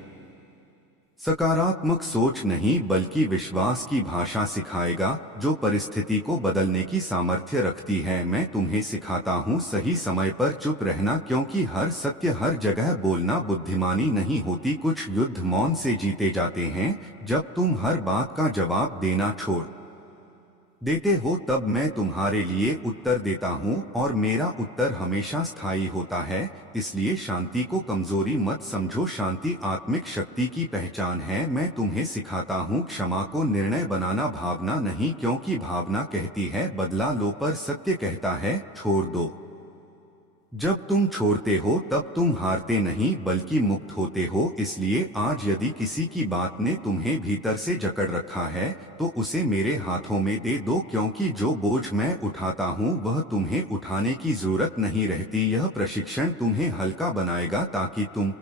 सकारात्मक सोच नहीं बल्कि विश्वास की भाषा सिखाएगा, जो परिस्थिति को बदलने की सामर्थ्य रखती है। मैं तुम्हें सिखाता हूँ सही समय पर चुप रहना, क्योंकि हर सत्य हर जगह बोलना बुद्धिमानी नहीं होती। कुछ युद्ध मौन से जीते जाते हैं। जब तुम हर बात का जवाब देना छोड़ देते हो तब मैं तुम्हारे लिए उत्तर देता हूँ और मेरा उत्तर हमेशा स्थायी होता है। इसलिए शांति को कमजोरी मत समझो, शांति आत्मिक शक्ति की पहचान है। मैं तुम्हें सिखाता हूँ क्षमा को निर्णय बनाना, भावना नहीं, क्योंकि भावना कहती है बदला लो पर सत्य कहता है छोड़ दो। जब तुम छोड़ते हो तब तुम हारते नहीं बल्कि मुक्त होते हो। इसलिए आज यदि किसी की बात ने तुम्हें भीतर से जकड़ रखा है तो उसे मेरे हाथों में दे दो, क्योंकि जो बोझ मैं उठाता हूँ वह तुम्हें उठाने की जरूरत नहीं रहती। यह प्रशिक्षण तुम्हें हल्का बनाएगा ताकि तुम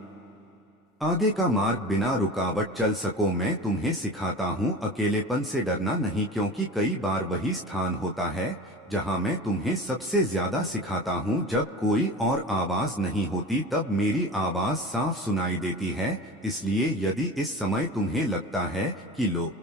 आगे का मार्ग बिना रुकावट चल सको। मैं तुम्हें सिखाता हूँ अकेलेपन से डरना नहीं, क्योंकि कई बार वही स्थान होता है जहाँ मैं तुम्हें सबसे ज्यादा सिखाता हूँ। जब कोई और आवाज नहीं होती तब मेरी आवाज साफ सुनाई देती है। इसलिए यदि इस समय तुम्हें लगता है कि लोग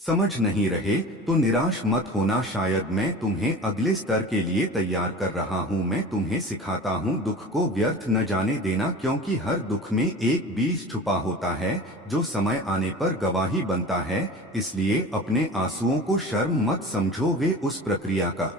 समझ नहीं रहे तो निराश मत होना, शायद मैं तुम्हें अगले स्तर के लिए तैयार कर रहा हूँ। मैं तुम्हें सिखाता हूँ दुख को व्यर्थ न जाने देना, क्योंकि हर दुख में एक बीज छुपा होता है जो समय आने पर गवाही बनता है। इसलिए अपने आंसुओं को शर्म मत समझो, वे उस प्रक्रिया का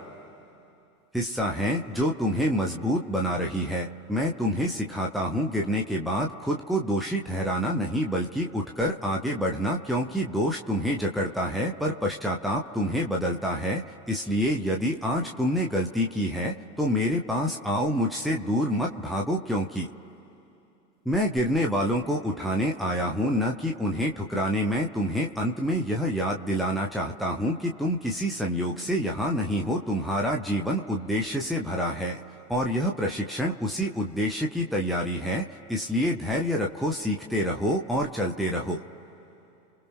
हिस्सा हैं जो तुम्हें मजबूत बना रही है। मैं तुम्हें सिखाता हूँ गिरने के बाद खुद को दोषी ठहराना नहीं बल्कि उठकर आगे बढ़ना, क्योंकि दोष तुम्हें जकड़ता है पर पश्चाताप तुम्हें बदलता है। इसलिए यदि आज तुमने गलती की है तो मेरे पास आओ, मुझसे दूर मत भागो, क्योंकि मैं गिरने वालों को उठाने आया हूँ न कि उन्हें ठुकराने। मैं तुम्हें अंत में यह याद दिलाना चाहता हूँ कि तुम किसी संयोग से यहाँ नहीं हो, तुम्हारा जीवन उद्देश्य से भरा है और यह प्रशिक्षण उसी उद्देश्य की तैयारी है। इसलिए धैर्य रखो, सीखते रहो और चलते रहो,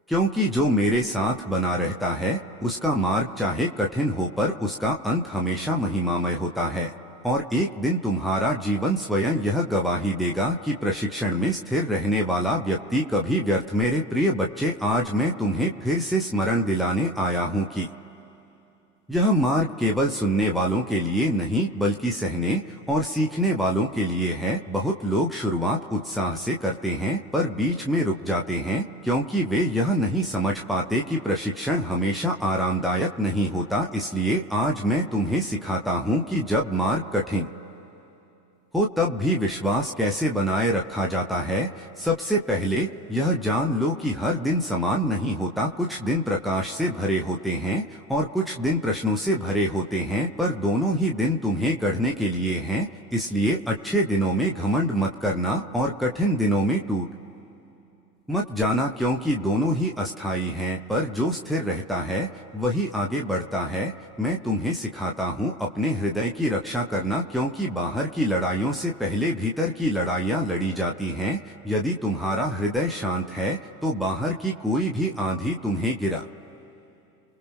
क्योंकि जो मेरे साथ बना रहता है उसका मार्ग चाहे कठिन हो पर उसका अंत हमेशा महिमामय होता है। और एक दिन तुम्हारा जीवन स्वयं यह गवाही देगा कि प्रशिक्षण में स्थिर रहने वाला व्यक्ति कभी व्यर्थ। मेरे प्रिय बच्चे, आज मैं तुम्हें फिर से स्मरण दिलाने आया हूँ कि यह मार्ग केवल सुनने वालों के लिए नहीं बल्कि सहने और सीखने वालों के लिए है। बहुत लोग शुरुआत उत्साह से करते हैं पर बीच में रुक जाते हैं, क्योंकि वे यह नहीं समझ पाते कि प्रशिक्षण हमेशा आरामदायक नहीं होता। इसलिए आज मैं तुम्हें सिखाता हूँ कि जब मार्ग कठिन हो तब भी विश्वास कैसे बनाए रखा जाता है। सबसे पहले यह जान लो कि हर दिन समान नहीं होता। कुछ दिन प्रकाश से भरे होते हैं और कुछ दिन प्रश्नों से भरे होते हैं, पर दोनों ही दिन तुम्हें गढ़ने के लिए हैं। इसलिए अच्छे दिनों में घमंड मत करना और कठिन दिनों में टूट मत जाना, क्योंकि दोनों ही अस्थायी हैं, पर जो स्थिर रहता है वही आगे बढ़ता है। मैं तुम्हें सिखाता हूँ अपने हृदय की रक्षा करना, क्योंकि बाहर की लड़ाइयों से पहले भीतर की लड़ाइयाँ लड़ी जाती हैं। यदि तुम्हारा हृदय शांत है तो बाहर की कोई भी आंधी तुम्हें गिरा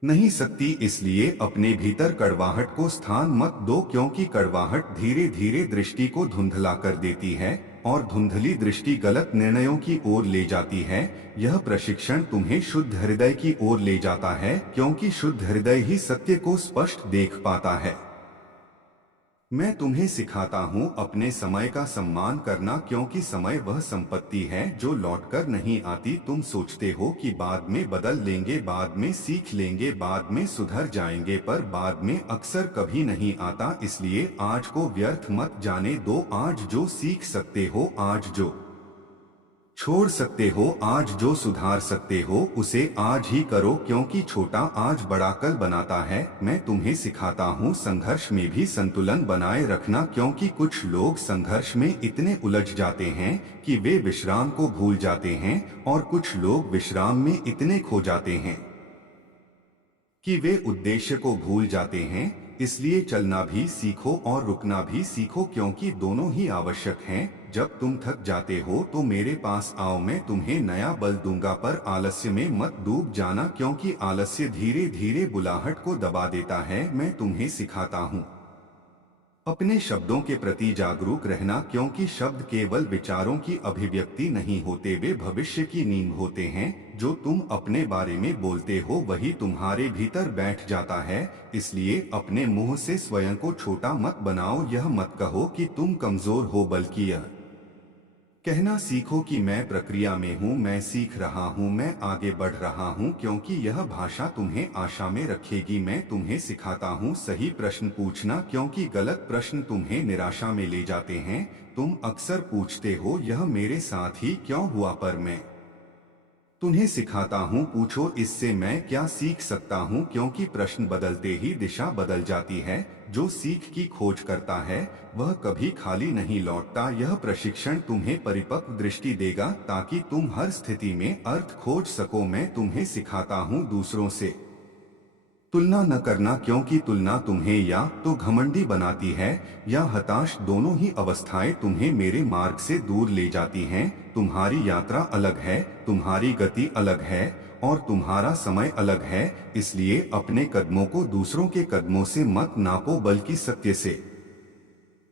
नहीं सकती। इसलिए अपने भीतर कड़वाहट को स्थान मत दो, क्योंकि कड़वाहट धीरे धीरे दृष्टि को धुंधला कर देती है और धुंधली दृष्टि गलत निर्णयों की ओर ले जाती है। यह प्रशिक्षण तुम्हें शुद्ध हृदय की ओर ले जाता है, क्योंकि शुद्ध हृदय ही सत्य को स्पष्ट देख पाता है। मैं तुम्हें सिखाता हूँ अपने समय का सम्मान करना, क्योंकि समय वह संपत्ति है जो लौटकर नहीं आती। तुम सोचते हो कि बाद में बदल लेंगे, बाद में सीख लेंगे, बाद में सुधर जाएंगे, पर बाद में अक्सर कभी नहीं आता। इसलिए आज को व्यर्थ मत जाने दो। आज जो सीख सकते हो, आज जो छोड़ सकते हो, आज जो सुधार सकते हो, उसे आज ही करो, क्योंकि छोटा आज बड़ा कल बनाता है। मैं तुम्हें सिखाता हूँ संघर्ष में भी संतुलन बनाए रखना, क्योंकि कुछ लोग संघर्ष में इतने उलझ जाते हैं कि वे विश्राम को भूल जाते हैं और कुछ लोग विश्राम में इतने खो जाते हैं कि वे उद्देश्य को भूल जाते हैं। इसलिए चलना भी सीखो और रुकना भी सीखो, क्योंकि दोनों ही आवश्यक हैं। जब तुम थक जाते हो तो मेरे पास आओ, मैं तुम्हें नया बल दूंगा, पर आलस्य में मत डूब जाना, क्योंकि आलस्य धीरे धीरे बुलाहट को दबा देता है। मैं तुम्हें सिखाता हूँ अपने शब्दों के प्रति जागरूक रहना, क्योंकि शब्द केवल विचारों की अभिव्यक्ति नहीं होते, वे भविष्य की नींव होते हैं। जो तुम अपने बारे में बोलते हो वही तुम्हारे भीतर बैठ जाता है। इसलिए अपने मुंह से स्वयं को छोटा मत बनाओ। यह मत कहो कि तुम कमजोर हो, बल्कि यह कहना सीखो कि मैं प्रक्रिया में हूँ, मैं सीख रहा हूँ, मैं आगे बढ़ रहा हूँ, क्योंकि यह भाषा तुम्हें आशा में रखेगी। मैं तुम्हें सिखाता हूँ सही प्रश्न पूछना, क्योंकि गलत प्रश्न तुम्हें निराशा में ले जाते हैं। तुम अक्सर पूछते हो यह मेरे साथ ही क्यों हुआ, पर मैं तुम्हें सिखाता हूँ पूछो इससे मैं क्या सीख सकता हूँ, क्योंकि प्रश्न बदलते ही दिशा बदल जाती है। जो सीख की खोज करता है वह कभी खाली नहीं लौटता। यह प्रशिक्षण तुम्हें परिपक्व दृष्टि देगा ताकि तुम हर स्थिति में अर्थ खोज सको। मैं तुम्हें सिखाता हूँ दूसरों से तुलना न करना, क्योंकि तुलना तुम्हें या तो घमंडी बनाती है या हताश। दोनों ही अवस्थाएं तुम्हें मेरे मार्ग से दूर ले जाती हैं। तुम्हारी यात्रा अलग है, तुम्हारी गति अलग है और तुम्हारा समय अलग है। इसलिए अपने कदमों को दूसरों के कदमों से मत नापो, बल्कि सत्य से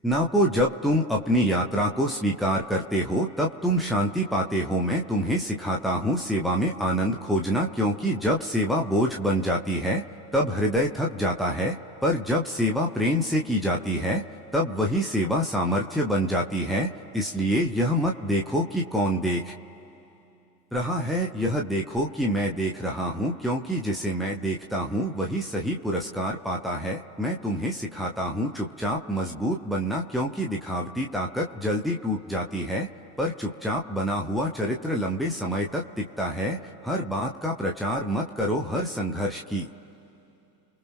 नापो। जब तुम अपनी यात्रा को स्वीकार करते हो तब तुम शांति पाते हो। मैं तुम्हें सिखाता हूँ सेवा में आनंद खोजना, क्योंकि जब सेवा बोझ बन जाती है तब हृदय थक जाता है, पर जब सेवा प्रेम से की जाती है तब वही सेवा सामर्थ्य बन जाती है। इसलिए यह मत देखो कि कौन देख रहा है, यह देखो कि मैं देख रहा हूँ, क्योंकि जिसे मैं देखता हूँ वही सही पुरस्कार पाता है। मैं तुम्हें सिखाता हूँ चुपचाप मजबूत बनना, क्योंकि दिखावटी ताकत जल्दी टूट जाती है, पर चुपचाप बना हुआ चरित्र लंबे समय तक टिकता है। हर बात का प्रचार मत करो, हर संघर्ष की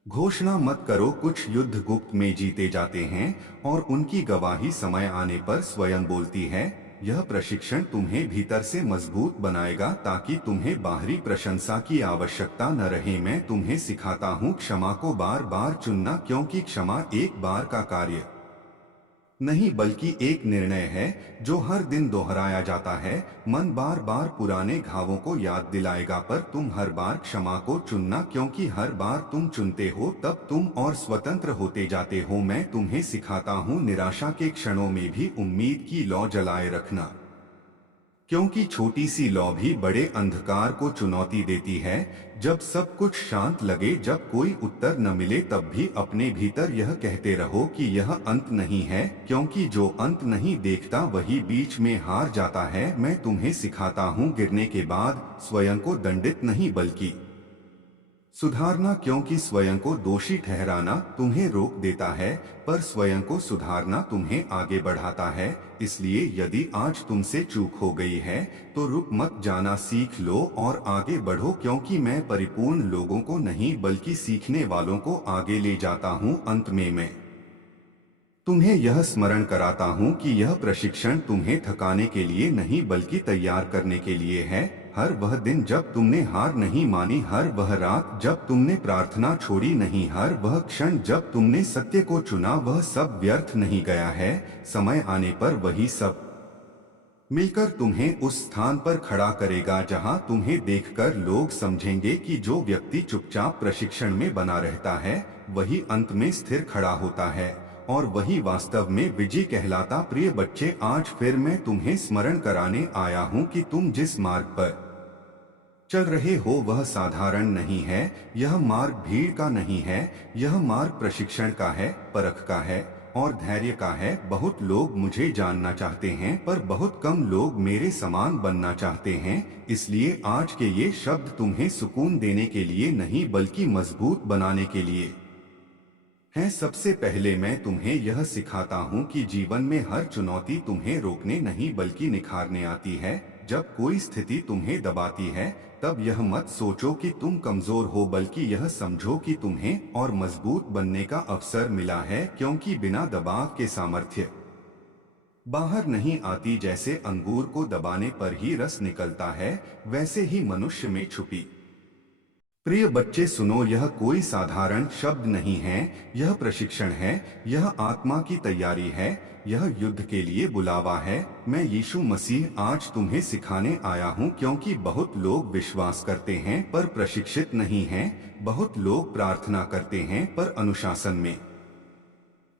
घोषणा मत करो। कुछ युद्ध गुप्त में जीते जाते हैं और उनकी गवाही समय आने पर स्वयं बोलती है। यह प्रशिक्षण तुम्हें भीतर से मजबूत बनाएगा ताकि तुम्हें बाहरी प्रशंसा की आवश्यकता न रहे। मैं तुम्हें सिखाता हूँ क्षमा को बार बार चुनना, क्योंकि क्षमा एक बार का कार्य नहीं बल्कि एक निर्णय है जो हर दिन दोहराया जाता है। मन बार बार पुराने घावों को याद दिलाएगा, पर तुम हर बार क्षमा को चुनना, क्योंकि हर बार तुम चुनते हो तब तुम और स्वतंत्र होते जाते हो। मैं तुम्हें सिखाता हूँ निराशा के क्षणों में भी उम्मीद की लौ जलाए रखना, क्योंकि छोटी सी लौ भी बड़े अंधकार को चुनौती देती है। जब सब कुछ शांत लगे, जब कोई उत्तर न मिले, तब भी अपने भीतर यह कहते रहो कि यह अंत नहीं है, क्योंकि जो अंत नहीं देखता वही बीच में हार जाता है। मैं तुम्हें सिखाता हूँ गिरने के बाद स्वयं को दंडित नहीं बल्कि सुधारना, क्योंकि स्वयं को दोषी ठहराना तुम्हें रोक देता है, पर स्वयं को सुधारना तुम्हें आगे बढ़ाता है। इसलिए यदि आज तुमसे चूक हो गई है तो रुक मत जाना, सीख लो और आगे बढ़ो, क्योंकि मैं परिपूर्ण लोगों को नहीं बल्कि सीखने वालों को आगे ले जाता हूँ। अंत में मैं तुम्हें यह स्मरण कराता हूँ कि यह प्रशिक्षण तुम्हें थकाने के लिए नहीं बल्कि तैयार करने के लिए है। हर वह दिन जब तुमने हार नहीं मानी, हर वह रात जब तुमने प्रार्थना छोड़ी नहीं, हर वह क्षण जब तुमने सत्य को चुना, वह सब व्यर्थ नहीं गया है। समय आने पर वही सब मिलकर तुम्हें उस स्थान पर खड़ा करेगा जहां तुम्हें देखकर लोग समझेंगे कि जो व्यक्ति चुपचाप प्रशिक्षण में बना रहता है वही अंत में स्थिर खड़ा होता है और वही वास्तव में विजय कहलाता। प्रिय बच्चे, आज फिर मैं तुम्हें स्मरण कराने आया हूं कि तुम जिस मार्ग पर चल रहे हो वह साधारण नहीं है। यह मार्ग भीड़ का नहीं है, यह मार्ग प्रशिक्षण का है, परख का है और धैर्य का है। बहुत लोग मुझे जानना चाहते हैं पर बहुत कम लोग मेरे समान बनना चाहते हैं। इसलिए आज के ये शब्द तुम्हें सुकून देने के लिए नहीं बल्कि मजबूत बनाने के लिए हैं। सबसे पहले मैं तुम्हें यह सिखाता हूँ कि जीवन में हर चुनौती तुम्हें रोकने नहीं बल्कि निखारने आती है। जब कोई स्थिति तुम्हें दबाती है तब यह मत सोचो कि तुम कमजोर हो, बल्कि यह समझो कि तुम्हें और मजबूत बनने का अवसर मिला है, क्योंकि बिना दबाव के सामर्थ्य बाहर नहीं आती। जैसे अंगूर को दबाने पर ही रस निकलता है, वैसे ही मनुष्य में छुपी प्रिय बच्चे सुनो, यह कोई साधारण शब्द नहीं है, यह प्रशिक्षण है, यह आत्मा की तैयारी है, यह युद्ध के लिए बुलावा है। मैं यीशु मसीह आज तुम्हें सिखाने आया हूँ, क्योंकि बहुत लोग विश्वास करते हैं पर प्रशिक्षित नहीं हैं। बहुत लोग प्रार्थना करते हैं पर अनुशासन में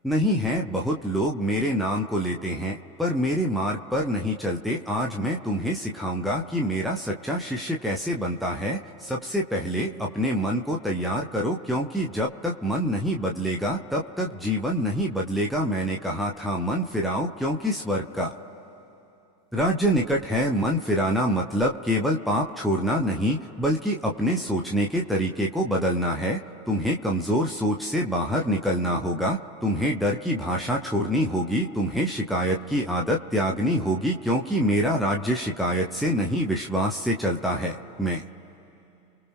नहीं है। बहुत लोग मेरे नाम को लेते हैं पर मेरे मार्ग पर नहीं चलते। आज मैं तुम्हें सिखाऊंगा कि मेरा सच्चा शिष्य कैसे बनता है। सबसे पहले अपने मन को तैयार करो, क्योंकि जब तक मन नहीं बदलेगा तब तक जीवन नहीं बदलेगा। मैंने कहा था मन फिराओ, क्योंकि स्वर्ग का राज्य निकट है। मन फिराना मतलब केवल पाप छोड़ना नहीं, बल्कि अपने सोचने के तरीके को बदलना है। तुम्हें कमजोर सोच से बाहर निकलना होगा, तुम्हें डर की भाषा छोड़नी होगी, तुम्हें शिकायत की आदत त्यागनी होगी, क्योंकि मेरा राज्य शिकायत से नहीं विश्वास से चलता है। मैं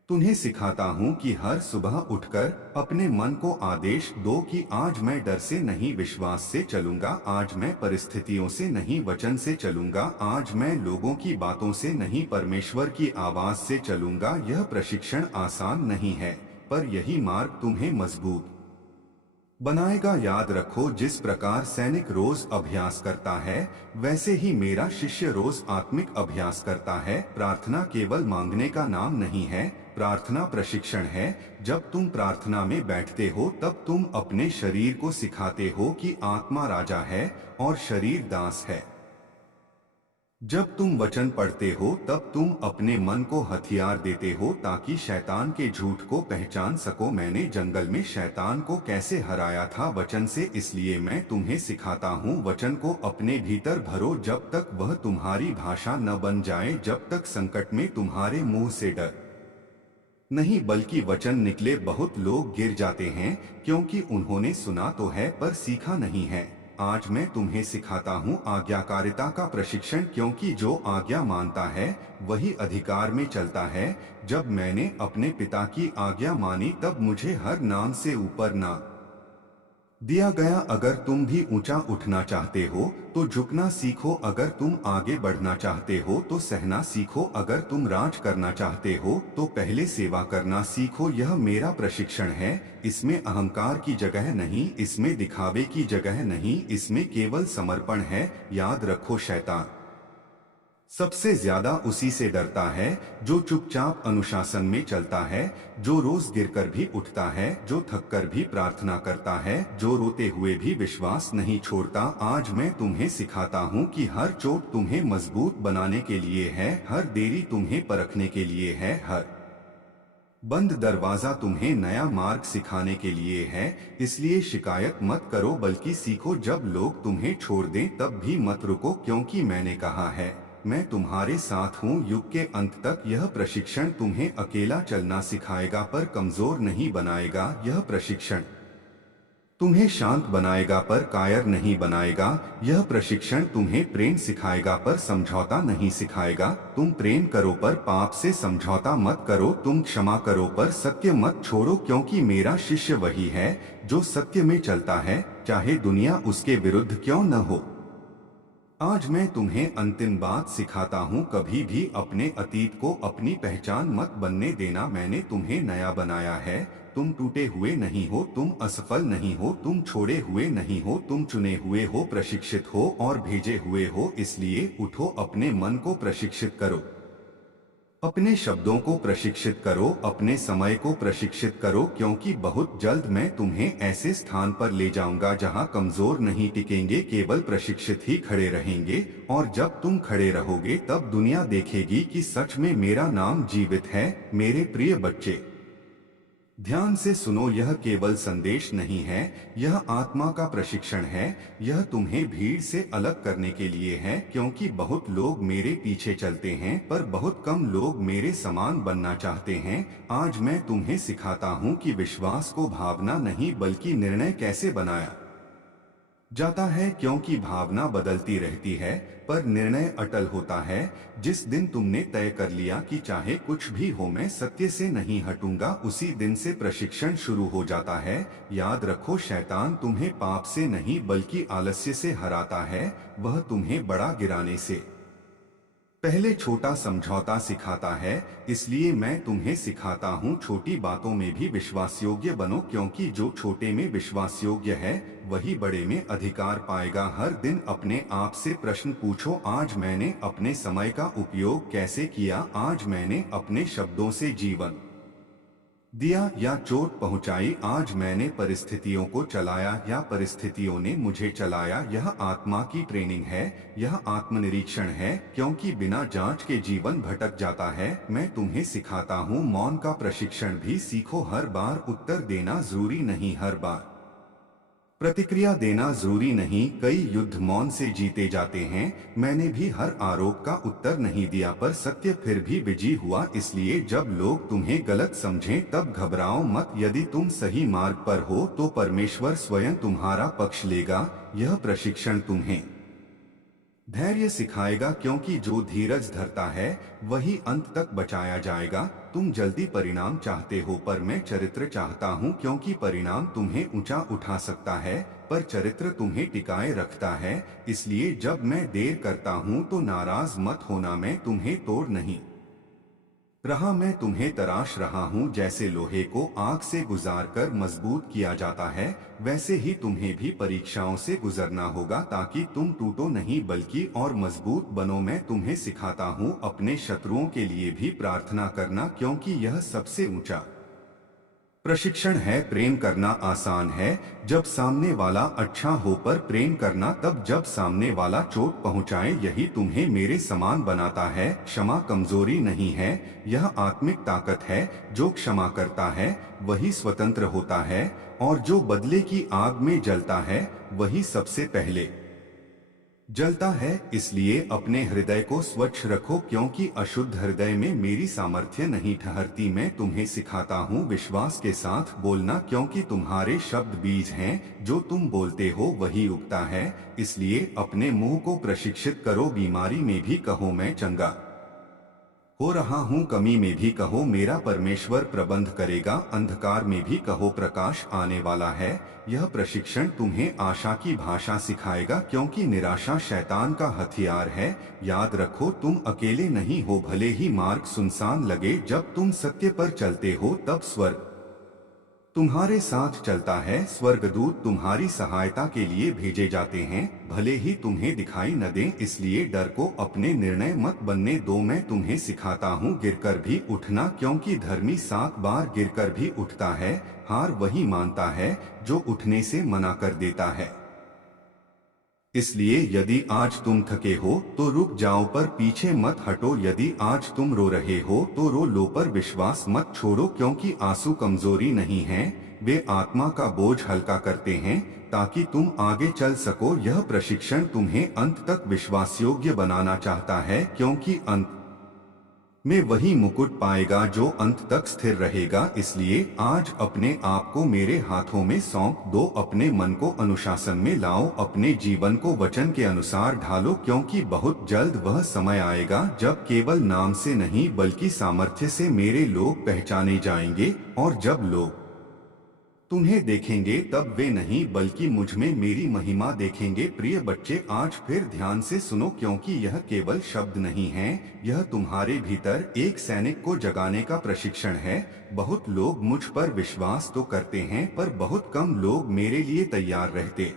तुम्हें सिखाता हूँ कि हर सुबह उठकर अपने मन को आदेश दो कि आज मैं डर से नहीं विश्वास से चलूंगा, आज मैं परिस्थितियों से नहीं वचन से चलूंगा, आज मैं लोगों की बातों से नहीं परमेश्वर की आवाज से चलूंगा। यह प्रशिक्षण आसान नहीं है, पर यही मार्ग तुम्हें मजबूत बनाएगा। याद रखो, जिस प्रकार सैनिक रोज अभ्यास करता है, वैसे ही मेरा शिष्य रोज आत्मिक अभ्यास करता है। प्रार्थना केवल मांगने का नाम नहीं है, प्रार्थना प्रशिक्षण है। जब तुम प्रार्थना में बैठते हो तब तुम अपने शरीर को सिखाते हो कि आत्मा राजा है और शरीर दास है। जब तुम वचन पढ़ते हो तब तुम अपने मन को हथियार देते हो ताकि शैतान के झूठ को पहचान सको। मैंने जंगल में शैतान को कैसे हराया था, वचन से। इसलिए मैं तुम्हें सिखाता हूँ, वचन को अपने भीतर भरो जब तक वह तुम्हारी भाषा न बन जाए, जब तक संकट में तुम्हारे मुंह से डर नहीं बल्कि वचन निकले। बहुत लोग गिर जाते हैं क्योंकि उन्होंने सुना तो है पर सीखा नहीं है। आज मैं तुम्हें सिखाता हूँ आज्ञाकारिता का प्रशिक्षण, क्योंकि जो आज्ञा मानता है वही अधिकार में चलता है। जब मैंने अपने पिता की आज्ञा मानी तब मुझे हर नाम से ऊपर ना दिया गया। अगर तुम भी ऊंचा उठना चाहते हो तो झुकना सीखो, अगर तुम आगे बढ़ना चाहते हो तो सहना सीखो, अगर तुम राज करना चाहते हो तो पहले सेवा करना सीखो। यह मेरा प्रशिक्षण है, इसमें अहंकार की जगह नहीं, इसमें दिखावे की जगह नहीं, इसमें केवल समर्पण है। याद रखो, शैतान सबसे ज्यादा उसी से डरता है जो चुपचाप अनुशासन में चलता है, जो रोज गिरकर भी उठता है, जो थककर भी प्रार्थना करता है, जो रोते हुए भी विश्वास नहीं छोड़ता। आज मैं तुम्हें सिखाता हूँ कि हर चोट तुम्हें मजबूत बनाने के लिए है, हर देरी तुम्हें परखने के लिए है, हर बंद दरवाजा तुम्हें नया मार्ग सिखाने के लिए है। इसलिए शिकायत मत करो बल्कि सीखो। जब लोग तुम्हें छोड़ दें तब भी मत रुको, क्योंकि मैंने कहा है मैं तुम्हारे साथ हूँ युग के अंत तक। यह प्रशिक्षण तुम्हें अकेला चलना सिखाएगा पर कमजोर नहीं बनाएगा। यह प्रशिक्षण तुम्हें शांत बनाएगा पर कायर नहीं बनाएगा। यह प्रशिक्षण तुम्हें प्रेम सिखाएगा पर समझौता नहीं सिखाएगा। तुम प्रेम करो पर पाप से समझौता मत करो, तुम क्षमा करो पर सत्य मत छोड़ो, क्योंकि मेरा शिष्य वही है जो सत्य में चलता है, चाहे दुनिया उसके विरुद्ध क्यों न हो। आज मैं तुम्हें अंतिम बात सिखाता हूँ, कभी भी अपने अतीत को अपनी पहचान मत बनने देना। मैंने तुम्हें नया बनाया है। तुम टूटे हुए नहीं हो, तुम असफल नहीं हो, तुम छोड़े हुए नहीं हो, तुम चुने हुए हो, प्रशिक्षित हो और भेजे हुए हो। इसलिए उठो, अपने मन को प्रशिक्षित करो, अपने शब्दों को प्रशिक्षित करो, अपने समय को प्रशिक्षित करो, क्योंकि बहुत जल्द मैं तुम्हें ऐसे स्थान पर ले जाऊंगा जहां कमजोर नहीं टिकेंगे, केवल प्रशिक्षित ही खड़े रहेंगे। और जब तुम खड़े रहोगे तब दुनिया देखेगी कि सच में मेरा नाम जीवित है। मेरे प्रिय बच्चे, ध्यान से सुनो, यह केवल संदेश नहीं है, यह आत्मा का प्रशिक्षण है। यह तुम्हें भीड़ से अलग करने के लिए है, क्योंकि बहुत लोग मेरे पीछे चलते हैं पर बहुत कम लोग मेरे समान बनना चाहते हैं। आज मैं तुम्हें सिखाता हूँ कि विश्वास को भावना नहीं बल्कि निर्णय कैसे बनाया जाता है, क्योंकि भावना बदलती रहती है पर निर्णय अटल होता है। जिस दिन तुमने तय कर लिया कि चाहे कुछ भी हो मैं सत्य से नहीं हटूंगा, उसी दिन से प्रशिक्षण शुरू हो जाता है। याद रखो, शैतान तुम्हें पाप से नहीं बल्कि आलस्य से हराता है। वह तुम्हें बड़ा गिराने से पहले छोटा समझौता सिखाता है, इसलिए मैं तुम्हें सिखाता हूँ छोटी बातों में भी विश्वासयोग्य बनो, क्योंकि जो छोटे में विश्वासयोग्य है वही बड़े में अधिकार पाएगा। हर दिन अपने आप से प्रश्न पूछो, आज मैंने अपने समय का उपयोग कैसे किया? आज मैंने अपने शब्दों से जीवन दिया या चोट पहुंचाई? आज मैंने परिस्थितियों को चलाया या परिस्थितियों ने मुझे चलाया? यह आत्मा की ट्रेनिंग है, यह आत्मनिरीक्षण है, क्योंकि बिना जांच के जीवन भटक जाता है। मैं तुम्हें सिखाता हूँ मौन का प्रशिक्षण भी सीखो। हर बार उत्तर देना जरूरी नहीं, हर बार प्रतिक्रिया देना जरूरी नहीं। कई युद्ध मौन से जीते जाते हैं। मैंने भी हर आरोप का उत्तर नहीं दिया, पर सत्य फिर भी विजयी हुआ। इसलिए जब लोग तुम्हें गलत समझें तब घबराओ मत। यदि तुम सही मार्ग पर हो तो परमेश्वर स्वयं तुम्हारा पक्ष लेगा। यह प्रशिक्षण तुम्हें धैर्य सिखाएगा, क्योंकि जो धीरज धरता है वही अंत तक बचाया जाएगा। तुम जल्दी परिणाम चाहते हो, पर मैं चरित्र चाहता हूँ, क्योंकि परिणाम तुम्हें ऊंचा उठा सकता है पर चरित्र तुम्हें टिकाए रखता है। इसलिए जब मैं देर करता हूँ तो नाराज मत होना, मैं तुम्हें तोड़ नहीं रहा, मैं तुम्हें तराश रहा हूँ। जैसे लोहे को आग से गुजारकर मजबूत किया जाता है, वैसे ही तुम्हें भी परीक्षाओं से गुजरना होगा, ताकि तुम टूटो नहीं बल्कि और मजबूत बनो। मैं तुम्हें सिखाता हूँ अपने शत्रुओं के लिए भी प्रार्थना करना, क्योंकि यह सबसे ऊंचा प्रशिक्षण है। प्रेम करना आसान है जब सामने वाला अच्छा हो, पर प्रेम करना तब जब सामने वाला चोट पहुंचाए। यही तुम्हें मेरे समान बनाता है। क्षमा कमजोरी नहीं है, यह आत्मिक ताकत है। जो क्षमा करता है वही स्वतंत्र होता है, और जो बदले की आग में जलता है वही सबसे पहले जलता है। इसलिए अपने हृदय को स्वच्छ रखो, क्योंकि अशुद्ध हृदय में मेरी सामर्थ्य नहीं ठहरती। मैं तुम्हें सिखाता हूँ विश्वास के साथ बोलना, क्योंकि तुम्हारे शब्द बीज हैं, जो तुम बोलते हो वही उगता है। इसलिए अपने मुंह को प्रशिक्षित करो। बीमारी में भी कहो मैं चंगा हो रहा हूँ, कमी में भी कहो मेरा परमेश्वर प्रबंध करेगा, अंधकार में भी कहो प्रकाश आने वाला है। यह प्रशिक्षण तुम्हें आशा की भाषा सिखाएगा, क्योंकि निराशा शैतान का हथियार है। याद रखो तुम अकेले नहीं हो, भले ही मार्ग सुनसान लगे। जब तुम सत्य पर चलते हो तब स्वर्ग तुम्हारे साथ चलता है। स्वर्गदूत तुम्हारी सहायता के लिए भेजे जाते हैं, भले ही तुम्हें दिखाई न दें। इसलिए डर को अपने निर्णय मत बनने दो। मैं तुम्हें सिखाता हूँ गिरकर भी उठना, क्योंकि धर्मी 7 बार गिरकर भी उठता है। हार वही मानता है जो उठने से मना कर देता है। इसलिए यदि आज तुम थके हो तो रुक जाओ, पर पीछे मत हटो। यदि आज तुम रो रहे हो तो रो लो, पर विश्वास मत छोड़ो, क्योंकि आंसू कमजोरी नहीं है, वे आत्मा का बोझ हल्का करते हैं, ताकि तुम आगे चल सको। यह प्रशिक्षण तुम्हें अंत तक विश्वासयोग्य बनाना चाहता है, क्योंकि अंत में वही मुकुट पाएगा जो अंत तक स्थिर रहेगा। इसलिए आज अपने आप को मेरे हाथों में सौंप दो, अपने मन को अनुशासन में लाओ, अपने जीवन को वचन के अनुसार ढालो, क्योंकि बहुत जल्द वह समय आएगा जब केवल नाम से नहीं बल्कि सामर्थ्य से मेरे लोग पहचाने जाएंगे। और जब लोग तुम्हें देखेंगे तब वे नहीं बल्कि मुझ में मेरी महिमा देखेंगे। प्रिय बच्चे, आज फिर ध्यान से सुनो, क्योंकि यह केवल शब्द नहीं है, यह तुम्हारे भीतर एक सैनिक को जगाने का प्रशिक्षण है। बहुत लोग मुझ पर विश्वास तो करते हैं, पर बहुत कम लोग मेरे लिए तैयार रहते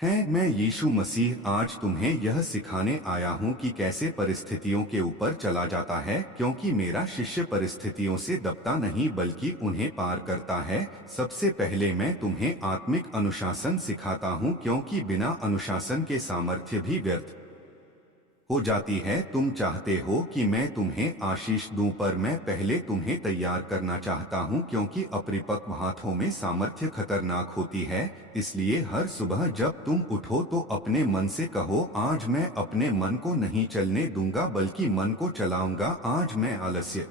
हैं। मैं यीशु मसीह आज तुम्हें यह सिखाने आया हूँ कि कैसे परिस्थितियों के ऊपर चला जाता है, क्योंकि मेरा शिष्य परिस्थितियों से दबता नहीं बल्कि उन्हें पार करता है। सबसे पहले मैं तुम्हें आत्मिक अनुशासन सिखाता हूँ, क्योंकि बिना अनुशासन के सामर्थ्य भी व्यर्थ हो जाती है। तुम चाहते हो कि मैं तुम्हें आशीष दूं, पर मैं पहले तुम्हें तैयार करना चाहता हूं, क्योंकि अपरिपक्व हाथों में सामर्थ्य खतरनाक होती है। इसलिए हर सुबह जब तुम उठो तो अपने मन से कहो, आज मैं अपने मन को नहीं चलने दूंगा बल्कि मन को चलाऊंगा। आज मैं आलस्य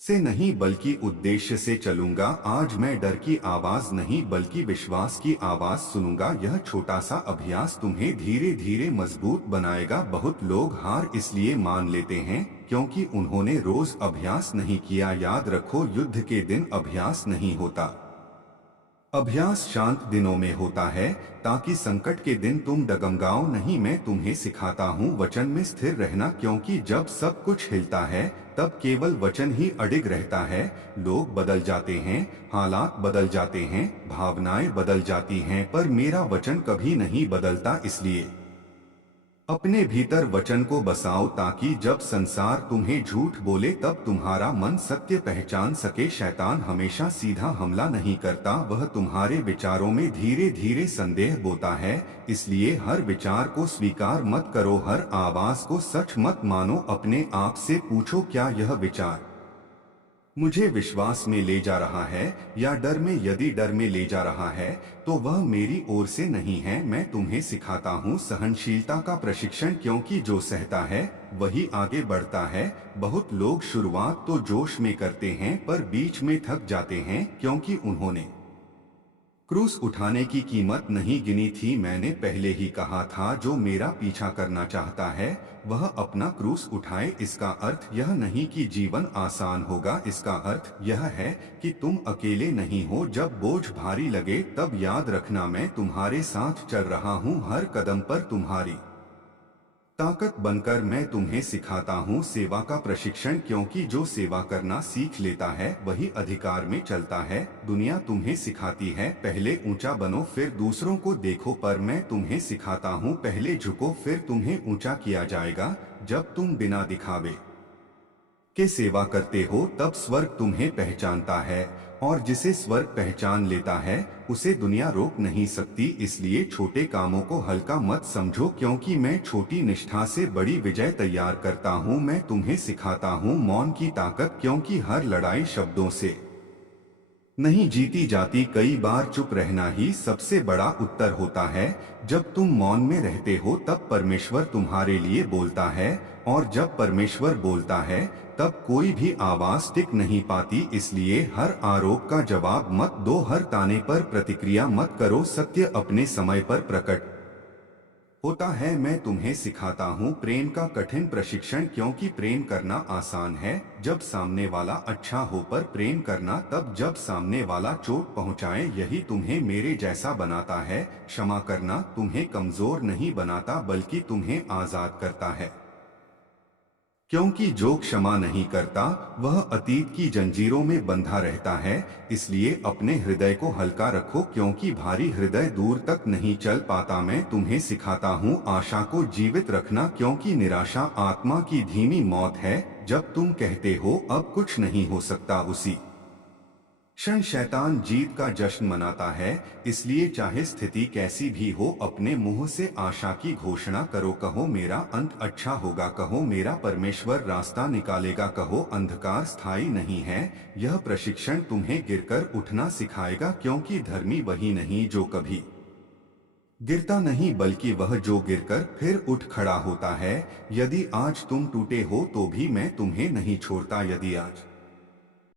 से नहीं बल्कि उद्देश्य से चलूंगा। आज मैं डर की आवाज नहीं बल्कि विश्वास की आवाज सुनूंगा। यह छोटा सा अभ्यास तुम्हें धीरे धीरे मजबूत बनाएगा। बहुत लोग हार इसलिए मान लेते हैं क्योंकि उन्होंने रोज अभ्यास नहीं किया। याद रखो, युद्ध के दिन अभ्यास नहीं होता, अभ्यास शांत दिनों में होता है ताकि संकट के दिन तुम डगमगाओ नहीं। मैं तुम्हें सिखाता हूँ वचन में स्थिर रहना, क्योंकि जब सब कुछ हिलता है तब केवल वचन ही अडिग रहता है। लोग बदल जाते हैं, हालात बदल जाते हैं, भावनाएं बदल जाती हैं, पर मेरा वचन कभी नहीं बदलता। इसलिए अपने भीतर वचन को बसाओ ताकि जब संसार तुम्हें झूठ बोले तब तुम्हारा मन सत्य पहचान सके। शैतान हमेशा सीधा हमला नहीं करता, वह तुम्हारे विचारों में धीरे धीरे संदेह बोता है। इसलिए हर विचार को स्वीकार मत करो, हर आवाज को सच मत मानो। अपने आप से पूछो, क्या यह विचार मुझे विश्वास में ले जा रहा है या डर में? यदि डर में ले जा रहा है तो वह मेरी ओर से नहीं है। मैं तुम्हें सिखाता हूँ सहनशीलता का प्रशिक्षण, क्योंकि जो सहता है वही आगे बढ़ता है। बहुत लोग शुरुआत तो जोश में करते हैं पर बीच में थक जाते हैं, क्योंकि उन्होंने क्रूस उठाने की कीमत नहीं गिनी थी। मैंने पहले ही कहा था, जो मेरा पीछा करना चाहता है वह अपना क्रूस उठाए। इसका अर्थ यह नहीं कि जीवन आसान होगा, इसका अर्थ यह है कि तुम अकेले नहीं हो। जब बोझ भारी लगे तब याद रखना, मैं तुम्हारे साथ चल रहा हूँ, हर कदम पर तुम्हारी ताकत बनकर मैं तुम्हें सिखाता हूँ सेवा का प्रशिक्षण, क्योंकि जो सेवा करना सीख लेता है वही अधिकार में चलता है। दुनिया तुम्हें सिखाती है पहले ऊंचा बनो फिर दूसरों को देखो, पर मैं तुम्हें सिखाता हूँ पहले झुको फिर तुम्हें ऊंचा किया जाएगा। जब तुम बिना दिखावे के सेवा करते हो तब स्वर्ग तुम्हें पहचानता है, और जिसे स्वर्ग पहचान लेता है उसे दुनिया रोक नहीं सकती। इसलिए छोटे कामों को हल्का मत समझो, क्योंकि मैं छोटी निष्ठा से बड़ी विजय तैयार करता हूँ। मैं तुम्हें सिखाता हूँ मौन की ताकत, क्योंकि हर लड़ाई शब्दों से नहीं जीती जाती, कई बार चुप रहना ही सबसे बड़ा उत्तर होता है। जब तुम मौन में रहते हो तब परमेश्वर तुम्हारे लिए बोलता है, और जब परमेश्वर बोलता है तब कोई भी आवाज टिक नहीं पाती। इसलिए हर आरोप का जवाब मत दो, हर ताने पर प्रतिक्रिया मत करो। सत्य अपने समय पर प्रकट होता है। मैं तुम्हें सिखाता हूँ प्रेम का कठिन प्रशिक्षण, क्योंकि प्रेम करना आसान है जब सामने वाला अच्छा हो, पर प्रेम करना तब जब सामने वाला चोट पहुँचाए, यही तुम्हें मेरे जैसा बनाता है। क्षमा करना तुम्हें कमजोर नहीं बनाता बल्कि तुम्हें आजाद करता है, क्योंकि जो क्षमा नहीं करता वह अतीत की जंजीरों में बंधा रहता है। इसलिए अपने हृदय को हल्का रखो, क्योंकि भारी हृदय दूर तक नहीं चल पाता। मैं तुम्हें सिखाता हूँ आशा को जीवित रखना, क्योंकि निराशा आत्मा की धीमी मौत है। जब तुम कहते हो अब कुछ नहीं हो सकता, उसी क्षण शैतान जीत का जश्न मनाता है। इसलिए चाहे स्थिति कैसी भी हो, अपने मुंह से आशा की घोषणा करो। कहो मेरा अंत अच्छा होगा, कहो मेरा परमेश्वर रास्ता निकालेगा, कहो अंधकार स्थायी नहीं है। यह प्रशिक्षण तुम्हें गिरकर उठना सिखाएगा, क्योंकि धर्मी वही नहीं जो कभी गिरता नहीं, बल्कि वह जो गिरकर फिर उठ खड़ा होता है। यदि आज तुम टूटे हो तो भी मैं तुम्हें नहीं छोड़ता। यदि आज